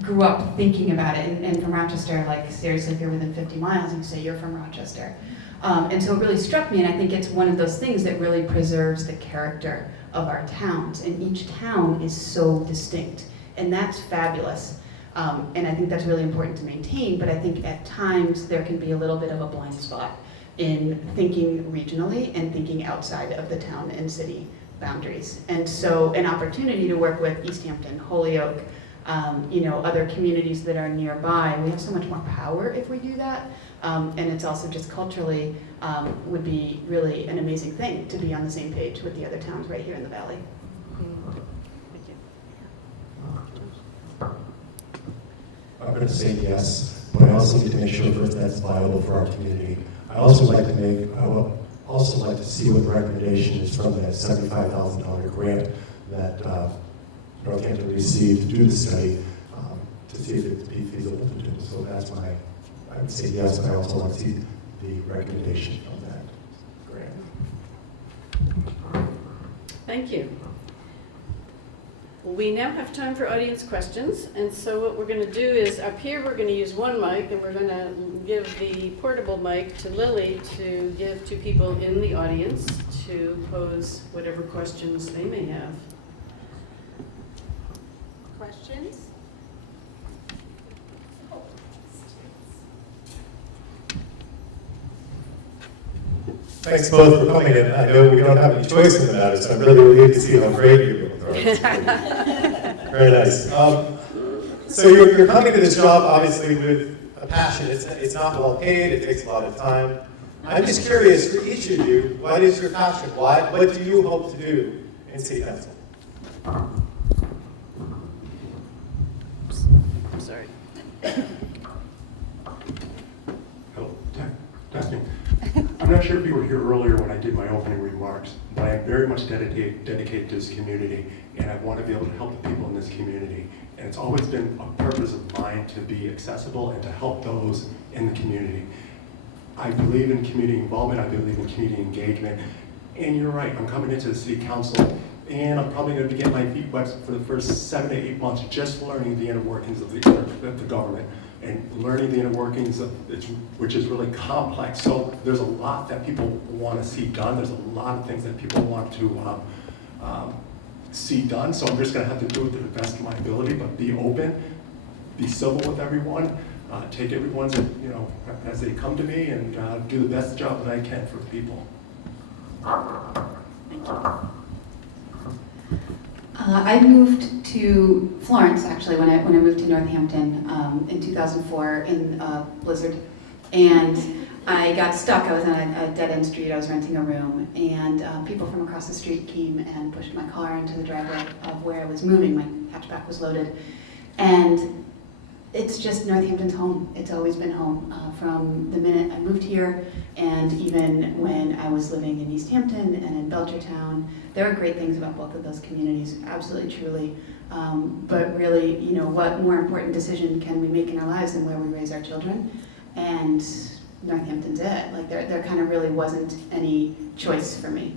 grew up thinking about it. And from Rochester, like seriously, if you're within 50 miles, you say you're from Rochester. And so it really struck me, and I think it's one of those things that really preserves the character of our towns. And each town is so distinct, and that's fabulous. And I think that's really important to maintain, but I think at times there can be a little bit of a blind spot in thinking regionally and thinking outside of the town and city boundaries. And so an opportunity to work with East Hampton, Holyoke, other communities that are nearby, we have so much more power if we do that. And it's also just culturally would be really an amazing thing to be on the same page with the other towns right here in the valley. I'm going to say yes, but I also need to make sure first that's viable for our community. I would also like to see what the recommendation is from that $75,000 grant that Northampton received to do the study, to see if it would be feasible to do. So that's why I would say yes, but I also want to see the recommendation from that grant. Thank you. We now have time for audience questions, and so what we're going to do is up here we're going to use one mic, and we're going to give the portable mic to Lily to give to people in the audience to pose whatever questions they may have. Questions? Thanks both for coming in. I know we don't have any choice in the matter, so I'm really relieved to see how great you both are. Very nice. So you're coming to this job obviously with a passion. It's not well paid. It takes a lot of time. I'm just curious for each of you, what is your passion? What do you hope to do in City Council? I'm sorry. Hello, testing. I'm not sure if you were here earlier when I did my opening remarks, but I am very much dedicated to this community, and I want to be able to help the people in this community. And it's always been a purpose of mine to be accessible and to help those in the community. I believe in community involvement, I believe in community engagement, and you're right, I'm coming into the City Council, and I'm probably going to be getting my feet wet for the first 7 to 8 months just learning the inner workings of the government and learning the inner workings of it, which is really complex. So there's a lot that people want to see done. There's a lot of things that people want to see done. So I'm just going to have to do it to the best of my ability, but be open, be civil with everyone, take everyone's, as they come to me, and do the best job that I can for people. Thank you. I moved to Florence, actually, when I moved to Northampton in 2004 in a blizzard. And I got stuck. I was on a dead-end street. I was renting a room. And people from across the street came and pushed my car into the driveway of where I was moving. My hatchback was loaded. And it's just Northampton's home. It's always been home from the minute I moved here, and even when I was living in East Hampton and in Belchertown. There are great things about both of those communities, absolutely, truly. But really, what more important decision can we make in our lives than where we raise our children? And Northampton's it. Like there kind of really wasn't any choice for me.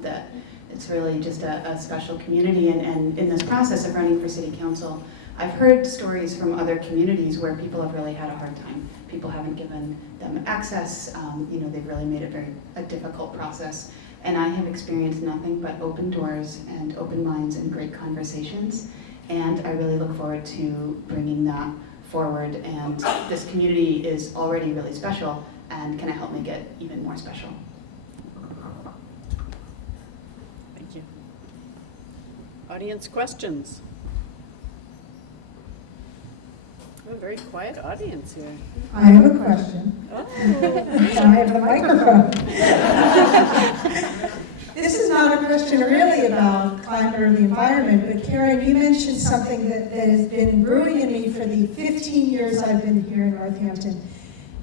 That it's really just a special community. And in this process of running for City Council, I've heard stories from other communities where people have really had a hard time. People haven't given them access. They've really made it a difficult process. And I have experienced nothing but open doors and open minds and great conversations. And I really look forward to bringing that forward, and this community is already really special, and can I help make it even more special? Thank you. Audience questions? We have a very quiet audience here. I have a question. Oh. I have the microphone. This is not a question really about climate or the environment, but Karen, you mentioned something that has been brewing in me for the 15 years I've been here in Northampton.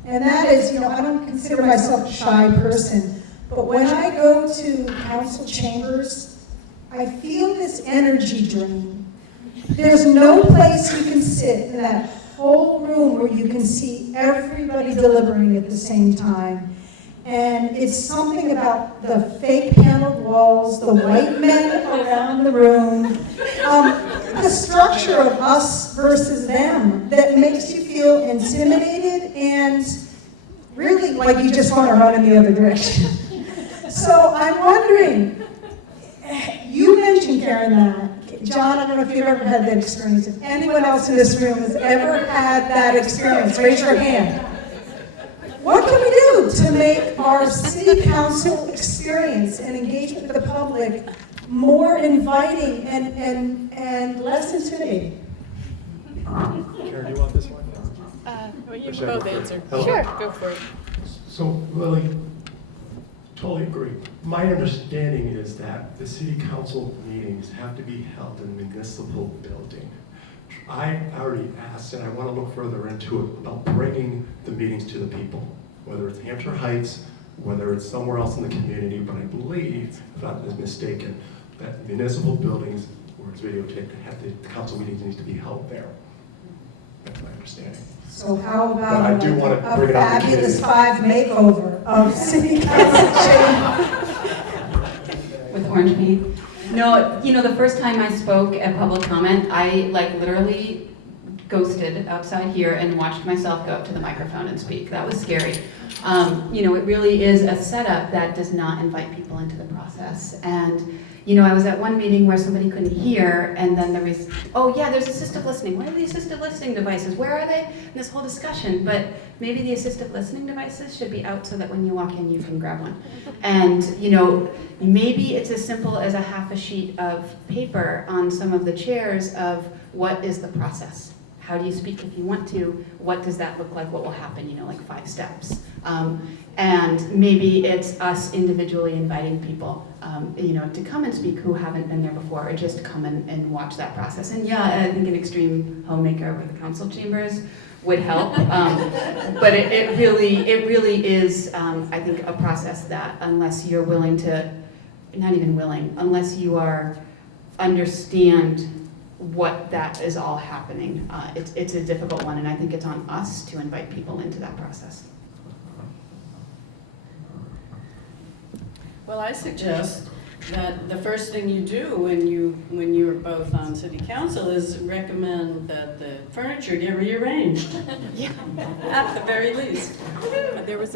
And that is, I don't consider myself a shy person, but when I go to council chambers, I feel this energy drain. There's no place you can sit in that whole room where you can see everybody deliberating at the same time. And it's something about the fake paneled walls, the white men around the room, the structure of us versus them that makes you feel intimidated and really like you just want to run in the other direction. So I'm wondering, you mentioned, Karen, that. John, I don't know if you've ever had that experience. If anyone else in this room has ever had that experience, raise your hand. What can we do to make our city council experience and engagement with the public more inviting and less intimidating? Karen, do you want this one? Well, you can both answer. Hello. Sure, go for it. So, Lily, totally agree. My understanding is that the city council meetings have to be held in a municipal building. I already asked, and I want to look further into it, about bringing the meetings to the people, whether it's Hampshire Heights, whether it's somewhere else in the community, but I believe, if I'm not mistaken, that municipal buildings where it's videotaped, the council meetings need to be held there. That's my understanding. So how But I about do want to bring a it up to fabulous community. 5 makeover of city council chamber? With orange paint? No, the first time I spoke at public comment, I literally ghosted outside here and watched myself go up to the microphone and speak. That was scary. It really is a setup that does not invite people into the process. And, I was at one meeting where somebody couldn't hear, and then there was, oh yeah, there's assistive listening. What are the assistive listening devices? Where are they? And this whole discussion, but maybe the assistive listening devices should be out so that when you walk in, you can grab one. And, maybe it's as simple as a half a sheet of paper on some of the chairs of what is the process. How do you speak if you want to? What does that look like? What will happen? 5 steps. And maybe it's us individually inviting people, to come and speak who haven't been there before, or just come and watch that process. And yeah, I think an extreme homemaker over the council chambers would help. But it really is, I think, a process that unless you're willing to, not even willing, unless you are understand what that is all happening, it's a difficult one, and I think it's on us to invite people into that process. Well, I suggest that the first thing you do when you're both on city council is recommend that the furniture get rearranged. Yeah. At the very least. There was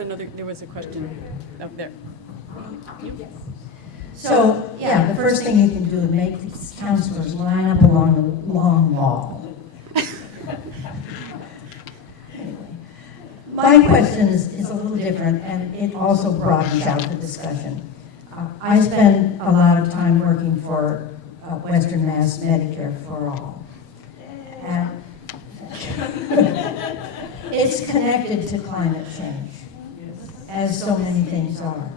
a question up there. So, yeah, the first thing you can do is make these counselors line up along the long wall. Anyway, my question is a little different, and it also broadens out the discussion. I spend a lot of time working for Western Mass Medicare for All. And it's connected to climate change, as so many things are.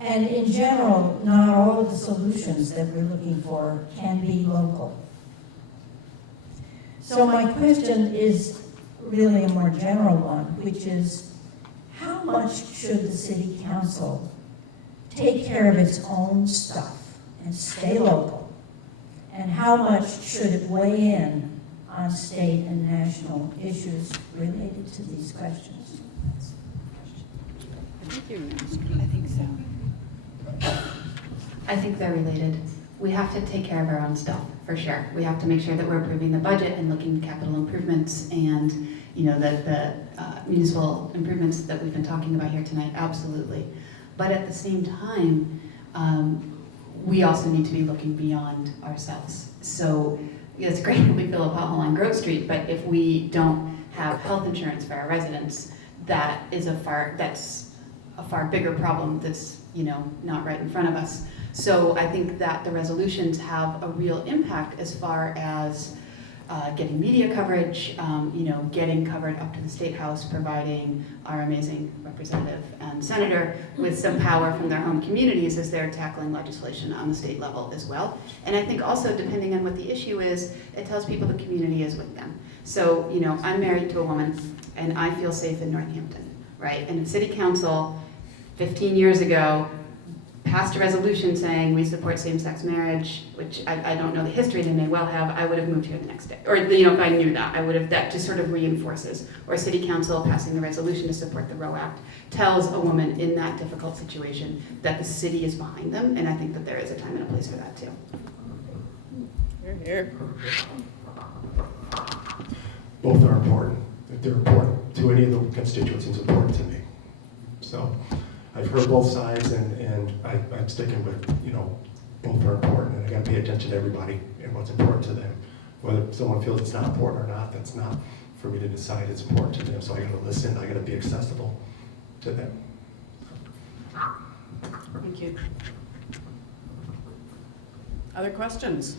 And in general, not all of the solutions that we're looking for can be local. So my question is really a more general one, which is, how much should the city council take care of its own stuff and stay local? And how much should it weigh in on state and national issues related to these questions? I think you I think so. I think they're related. We have to take care of our own stuff, for sure. We have to make sure that we're approving the budget and looking at capital improvements and, the municipal improvements that we've been talking about here tonight, absolutely. But at the same time, we also need to be looking beyond ourselves. So, it's great if we fill a pothole on Grove Street, but if we don't have health insurance for our residents, that's a far bigger problem that's, not right in front of us. So I think that the resolutions have a real impact as far as getting media coverage, getting covered up to the State House, providing our amazing representative and senator with some power from their home communities as they're tackling legislation on the state level as well. And I think also, depending on what the issue is, it tells people the community is with them. So, I'm married to a woman, and I feel safe in Northampton, right? And if City Council 15 years ago passed a resolution saying we support same-sex marriage, which I don't know the history, they may well have, I would have moved here the next day. Or, if I knew that, that just sort of reinforces. Or City Council passing a resolution to support the Roe Act tells a woman in that difficult situation that the city is behind them, and I think that there is a time and a place for that too. You're here. Both are important. If they're important to any of the constituents, it's important to me. So I've heard both sides, and I'm sticking with, both are important, and I gotta pay attention to everybody and what's important to them. Whether someone feels it's not important or not, that's not for me to decide. It's important to them, so I gotta listen, I gotta be accessible to them. Thank you. Other questions?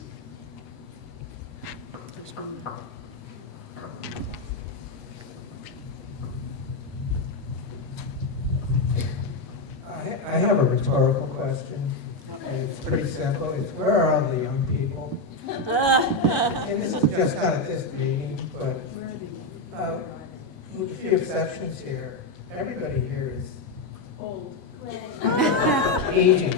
I have a rhetorical question. It's pretty simple. It's where are all the young people? And this is just not at this meeting, but with a few exceptions here, everybody here is Old. aging.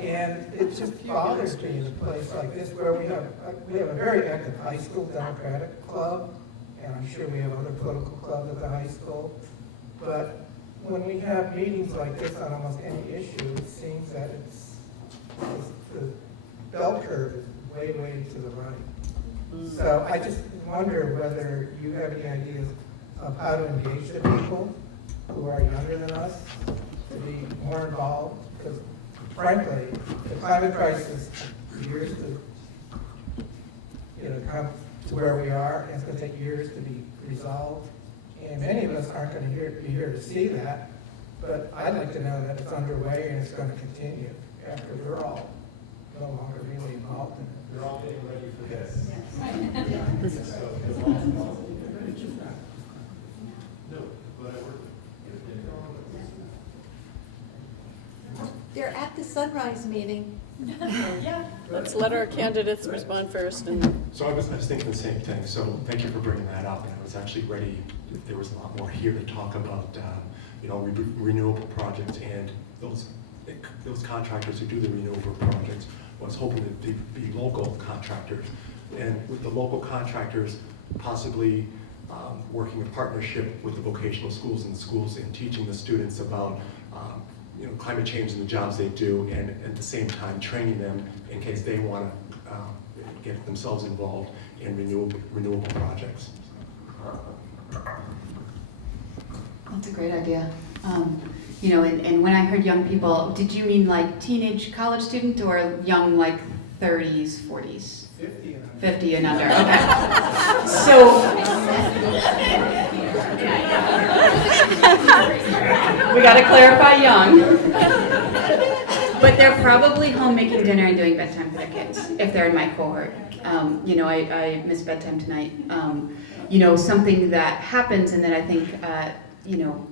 And it just bothers me in a place like this where we have a very active high school Democratic club, and I'm sure we have other political clubs at the high school, but when we have meetings like this on almost any issue, it seems that the bell curve is way, way to the right. So I just wonder whether you have any ideas of how to engage the people who are younger than us to be more involved, because frankly, the climate crisis years to come to where we are, and it's going to take years to be resolved. And many of us aren't going to be here to see that, but I'd like to know that it's underway and it's going to continue after we're all no longer really involved in it. They're all getting ready for this. They're at the Sunrise meeting. Yeah. Let's let our candidates respond first. And So I was thinking the same thing, so thank you for bringing that up, and I was actually ready, if there was a lot more here to talk about, renewable projects and those contractors who do the renewable projects. I was hoping that they'd be local contractors, and with the local contractors possibly working in partnership with the vocational schools and the schools and teaching the students about climate change and the jobs they do, and at the same time training them in case they want to get themselves involved in renewable projects. That's a great idea. And when I heard young people, did you mean like teenage college student or young like 30s, 40s? 50 and under. Okay. So we got to clarify young. But they're probably home making dinner and doing bedtime for their kids if they're in my cohort. I missed bedtime tonight. Something that happens and that I think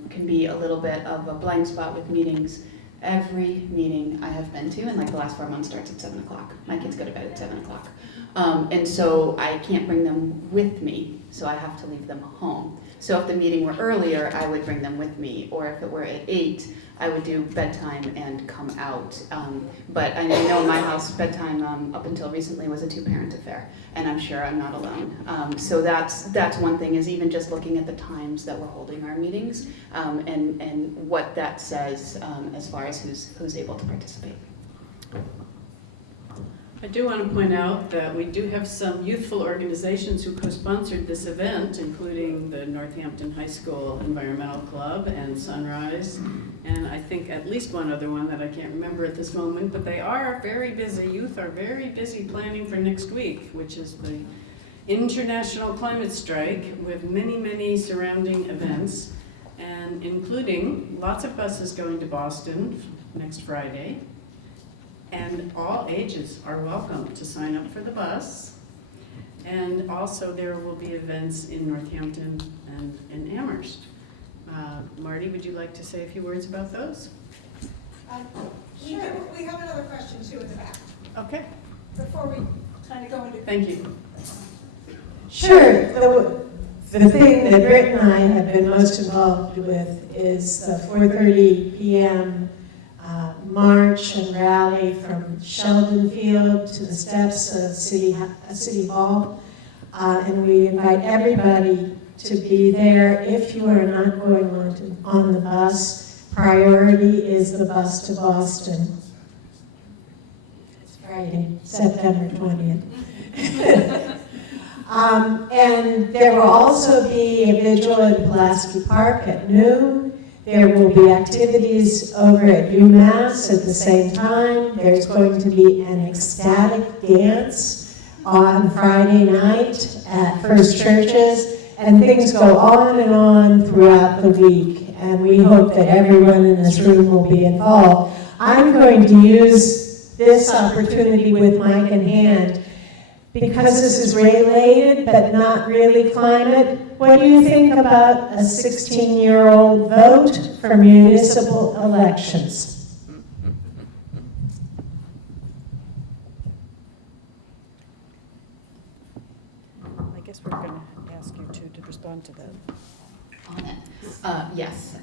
can be a little bit of a blind spot with meetings. Every meeting I have been to in like the last 4 months starts at 7 o'clock. My kids go to bed at 7 o'clock. And so I can't bring them with me, so I have to leave them home. So if the meeting were earlier, I would bring them with me, or if it were at 8, I would do bedtime and come out. But I know in my house, bedtime up until recently was a 2-parent affair, and I'm sure I'm not alone. So that's one thing, is even just looking at the times that we're holding our meetings, and what that says as far as who's able to participate. I do want to point out that we do have some youthful organizations who co-sponsored this event, including the Northampton High School Environmental Club and Sunrise, and I think at least one other one that I can't remember at this moment, but they are very busy. Youth are very busy planning for next week, which is the International Climate Strike, with many, many surrounding events, and including lots of buses going to Boston next Friday. And all ages are welcome to sign up for the bus. And also there will be events in Northampton and in Amherst. Marty, would you like to say a few words about those? Sure, we have another question too in the back, Okay, before we kind of go into. thank you. Sure. The thing that Britt and I have been most involved with is the 4:30 p.m. March and rally from Sheldon Field to the steps of City Hall. And we invite everybody to be there. If you are not going on the bus, priority is the bus to Boston. It's Friday, September 20th. And there will also be a vigil in Pulaski Park at noon. There will be activities over at UMass at the same time. There's going to be an ecstatic dance on Friday night at First Churches, and things go on and on throughout the week. And we hope that everyone in this room will be involved. I'm going to use this opportunity with mic in hand because this is related but not really climate. What do you think about a 16-year-old vote for municipal elections? I guess we're going to ask you to respond to that. Yes,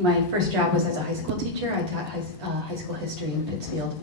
my first job was as a high school teacher. I taught high school history in Pittsfield,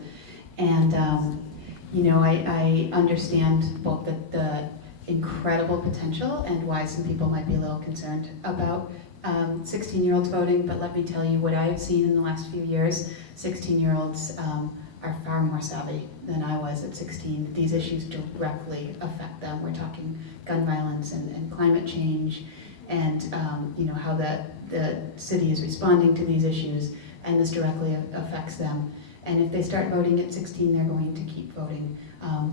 and I understand both the incredible potential and why some people might be a little concerned about 16-year-olds voting. But let me tell you what I've seen in the last few years. 16-year-olds are far more savvy than I was at 16. These issues directly affect them. We're talking gun violence and climate change, and how the city is responding to these issues, and this directly affects them. And if they start voting at 16, they're going to keep voting.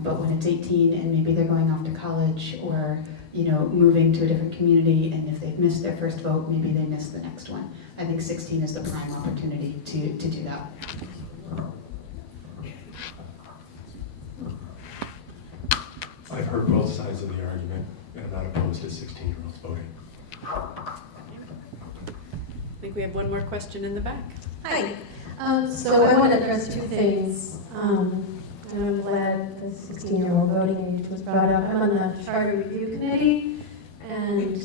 But when it's 18 and maybe they're going off to college or moving to a different community, and if they've missed their first vote, maybe they miss the next one. I think 16 is the prime opportunity to do that. I've heard both sides of the argument, and I'm not opposed to 16-year-olds voting. I think we have one more question in the back. Hi. So I want to address two things. And I'm glad the 16-year-old voting age was brought up. I'm on the Charter Review Committee, and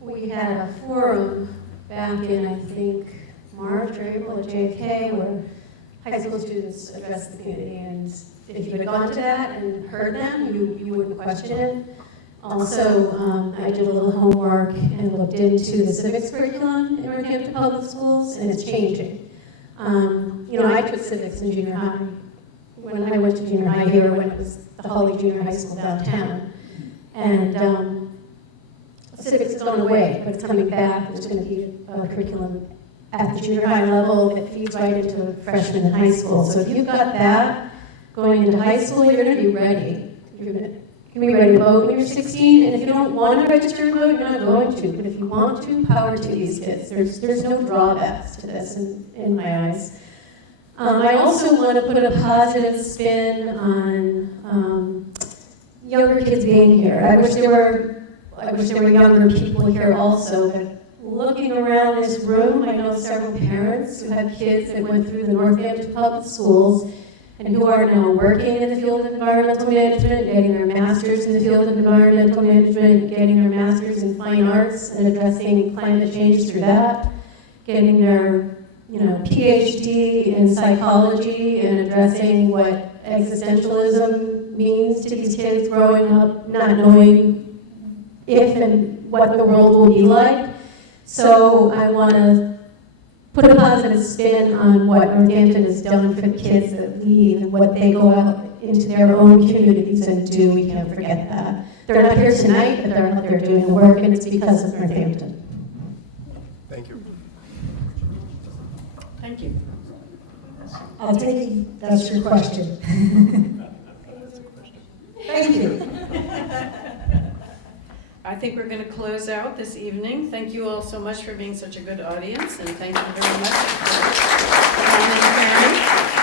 we had a forum back in, I think, March or April at JFK, where high school students addressed the community. And if you had gone to that and heard them, you wouldn't question it. Also, I did a little homework and looked into the civics curriculum in Northampton Public Schools, and it's changing. I took civics in junior high. When I went to junior high here, when it was the Holly Junior High School downtown. And civics has gone away, but it's coming back. There's going to be a curriculum at the junior high level that feeds right into freshmen in high school. So if you've got that going into high school, you're going to be ready. You're going to be ready to vote when you're 16. And if you don't want to register to vote, you're not going to. But if you want to, power to these kids. There's no drawbacks to this in my eyes. I also want to put a positive spin on younger kids being here. I wish there were younger people here also. But looking around this room, I know several parents who have kids that went through the Northampton Public Schools and who are now working in the field of environmental management, getting their masters in the field of environmental management, getting their masters in fine arts and addressing climate change through that, getting their PhD in psychology and addressing what existentialism means to these kids growing up, not knowing if and what the world will be like. So I want to put a positive spin on what Northampton has done for the kids that leave and what they go out into their own communities and do. We can't forget that. They're not here tonight, but they're out there doing the work, and it's because of Northampton. Thank you. Thank you. I'll take it, that's your question. Thank you. I think we're going to close out this evening. Thank you all so much for being such a good audience, and thank you very much for coming and sharing.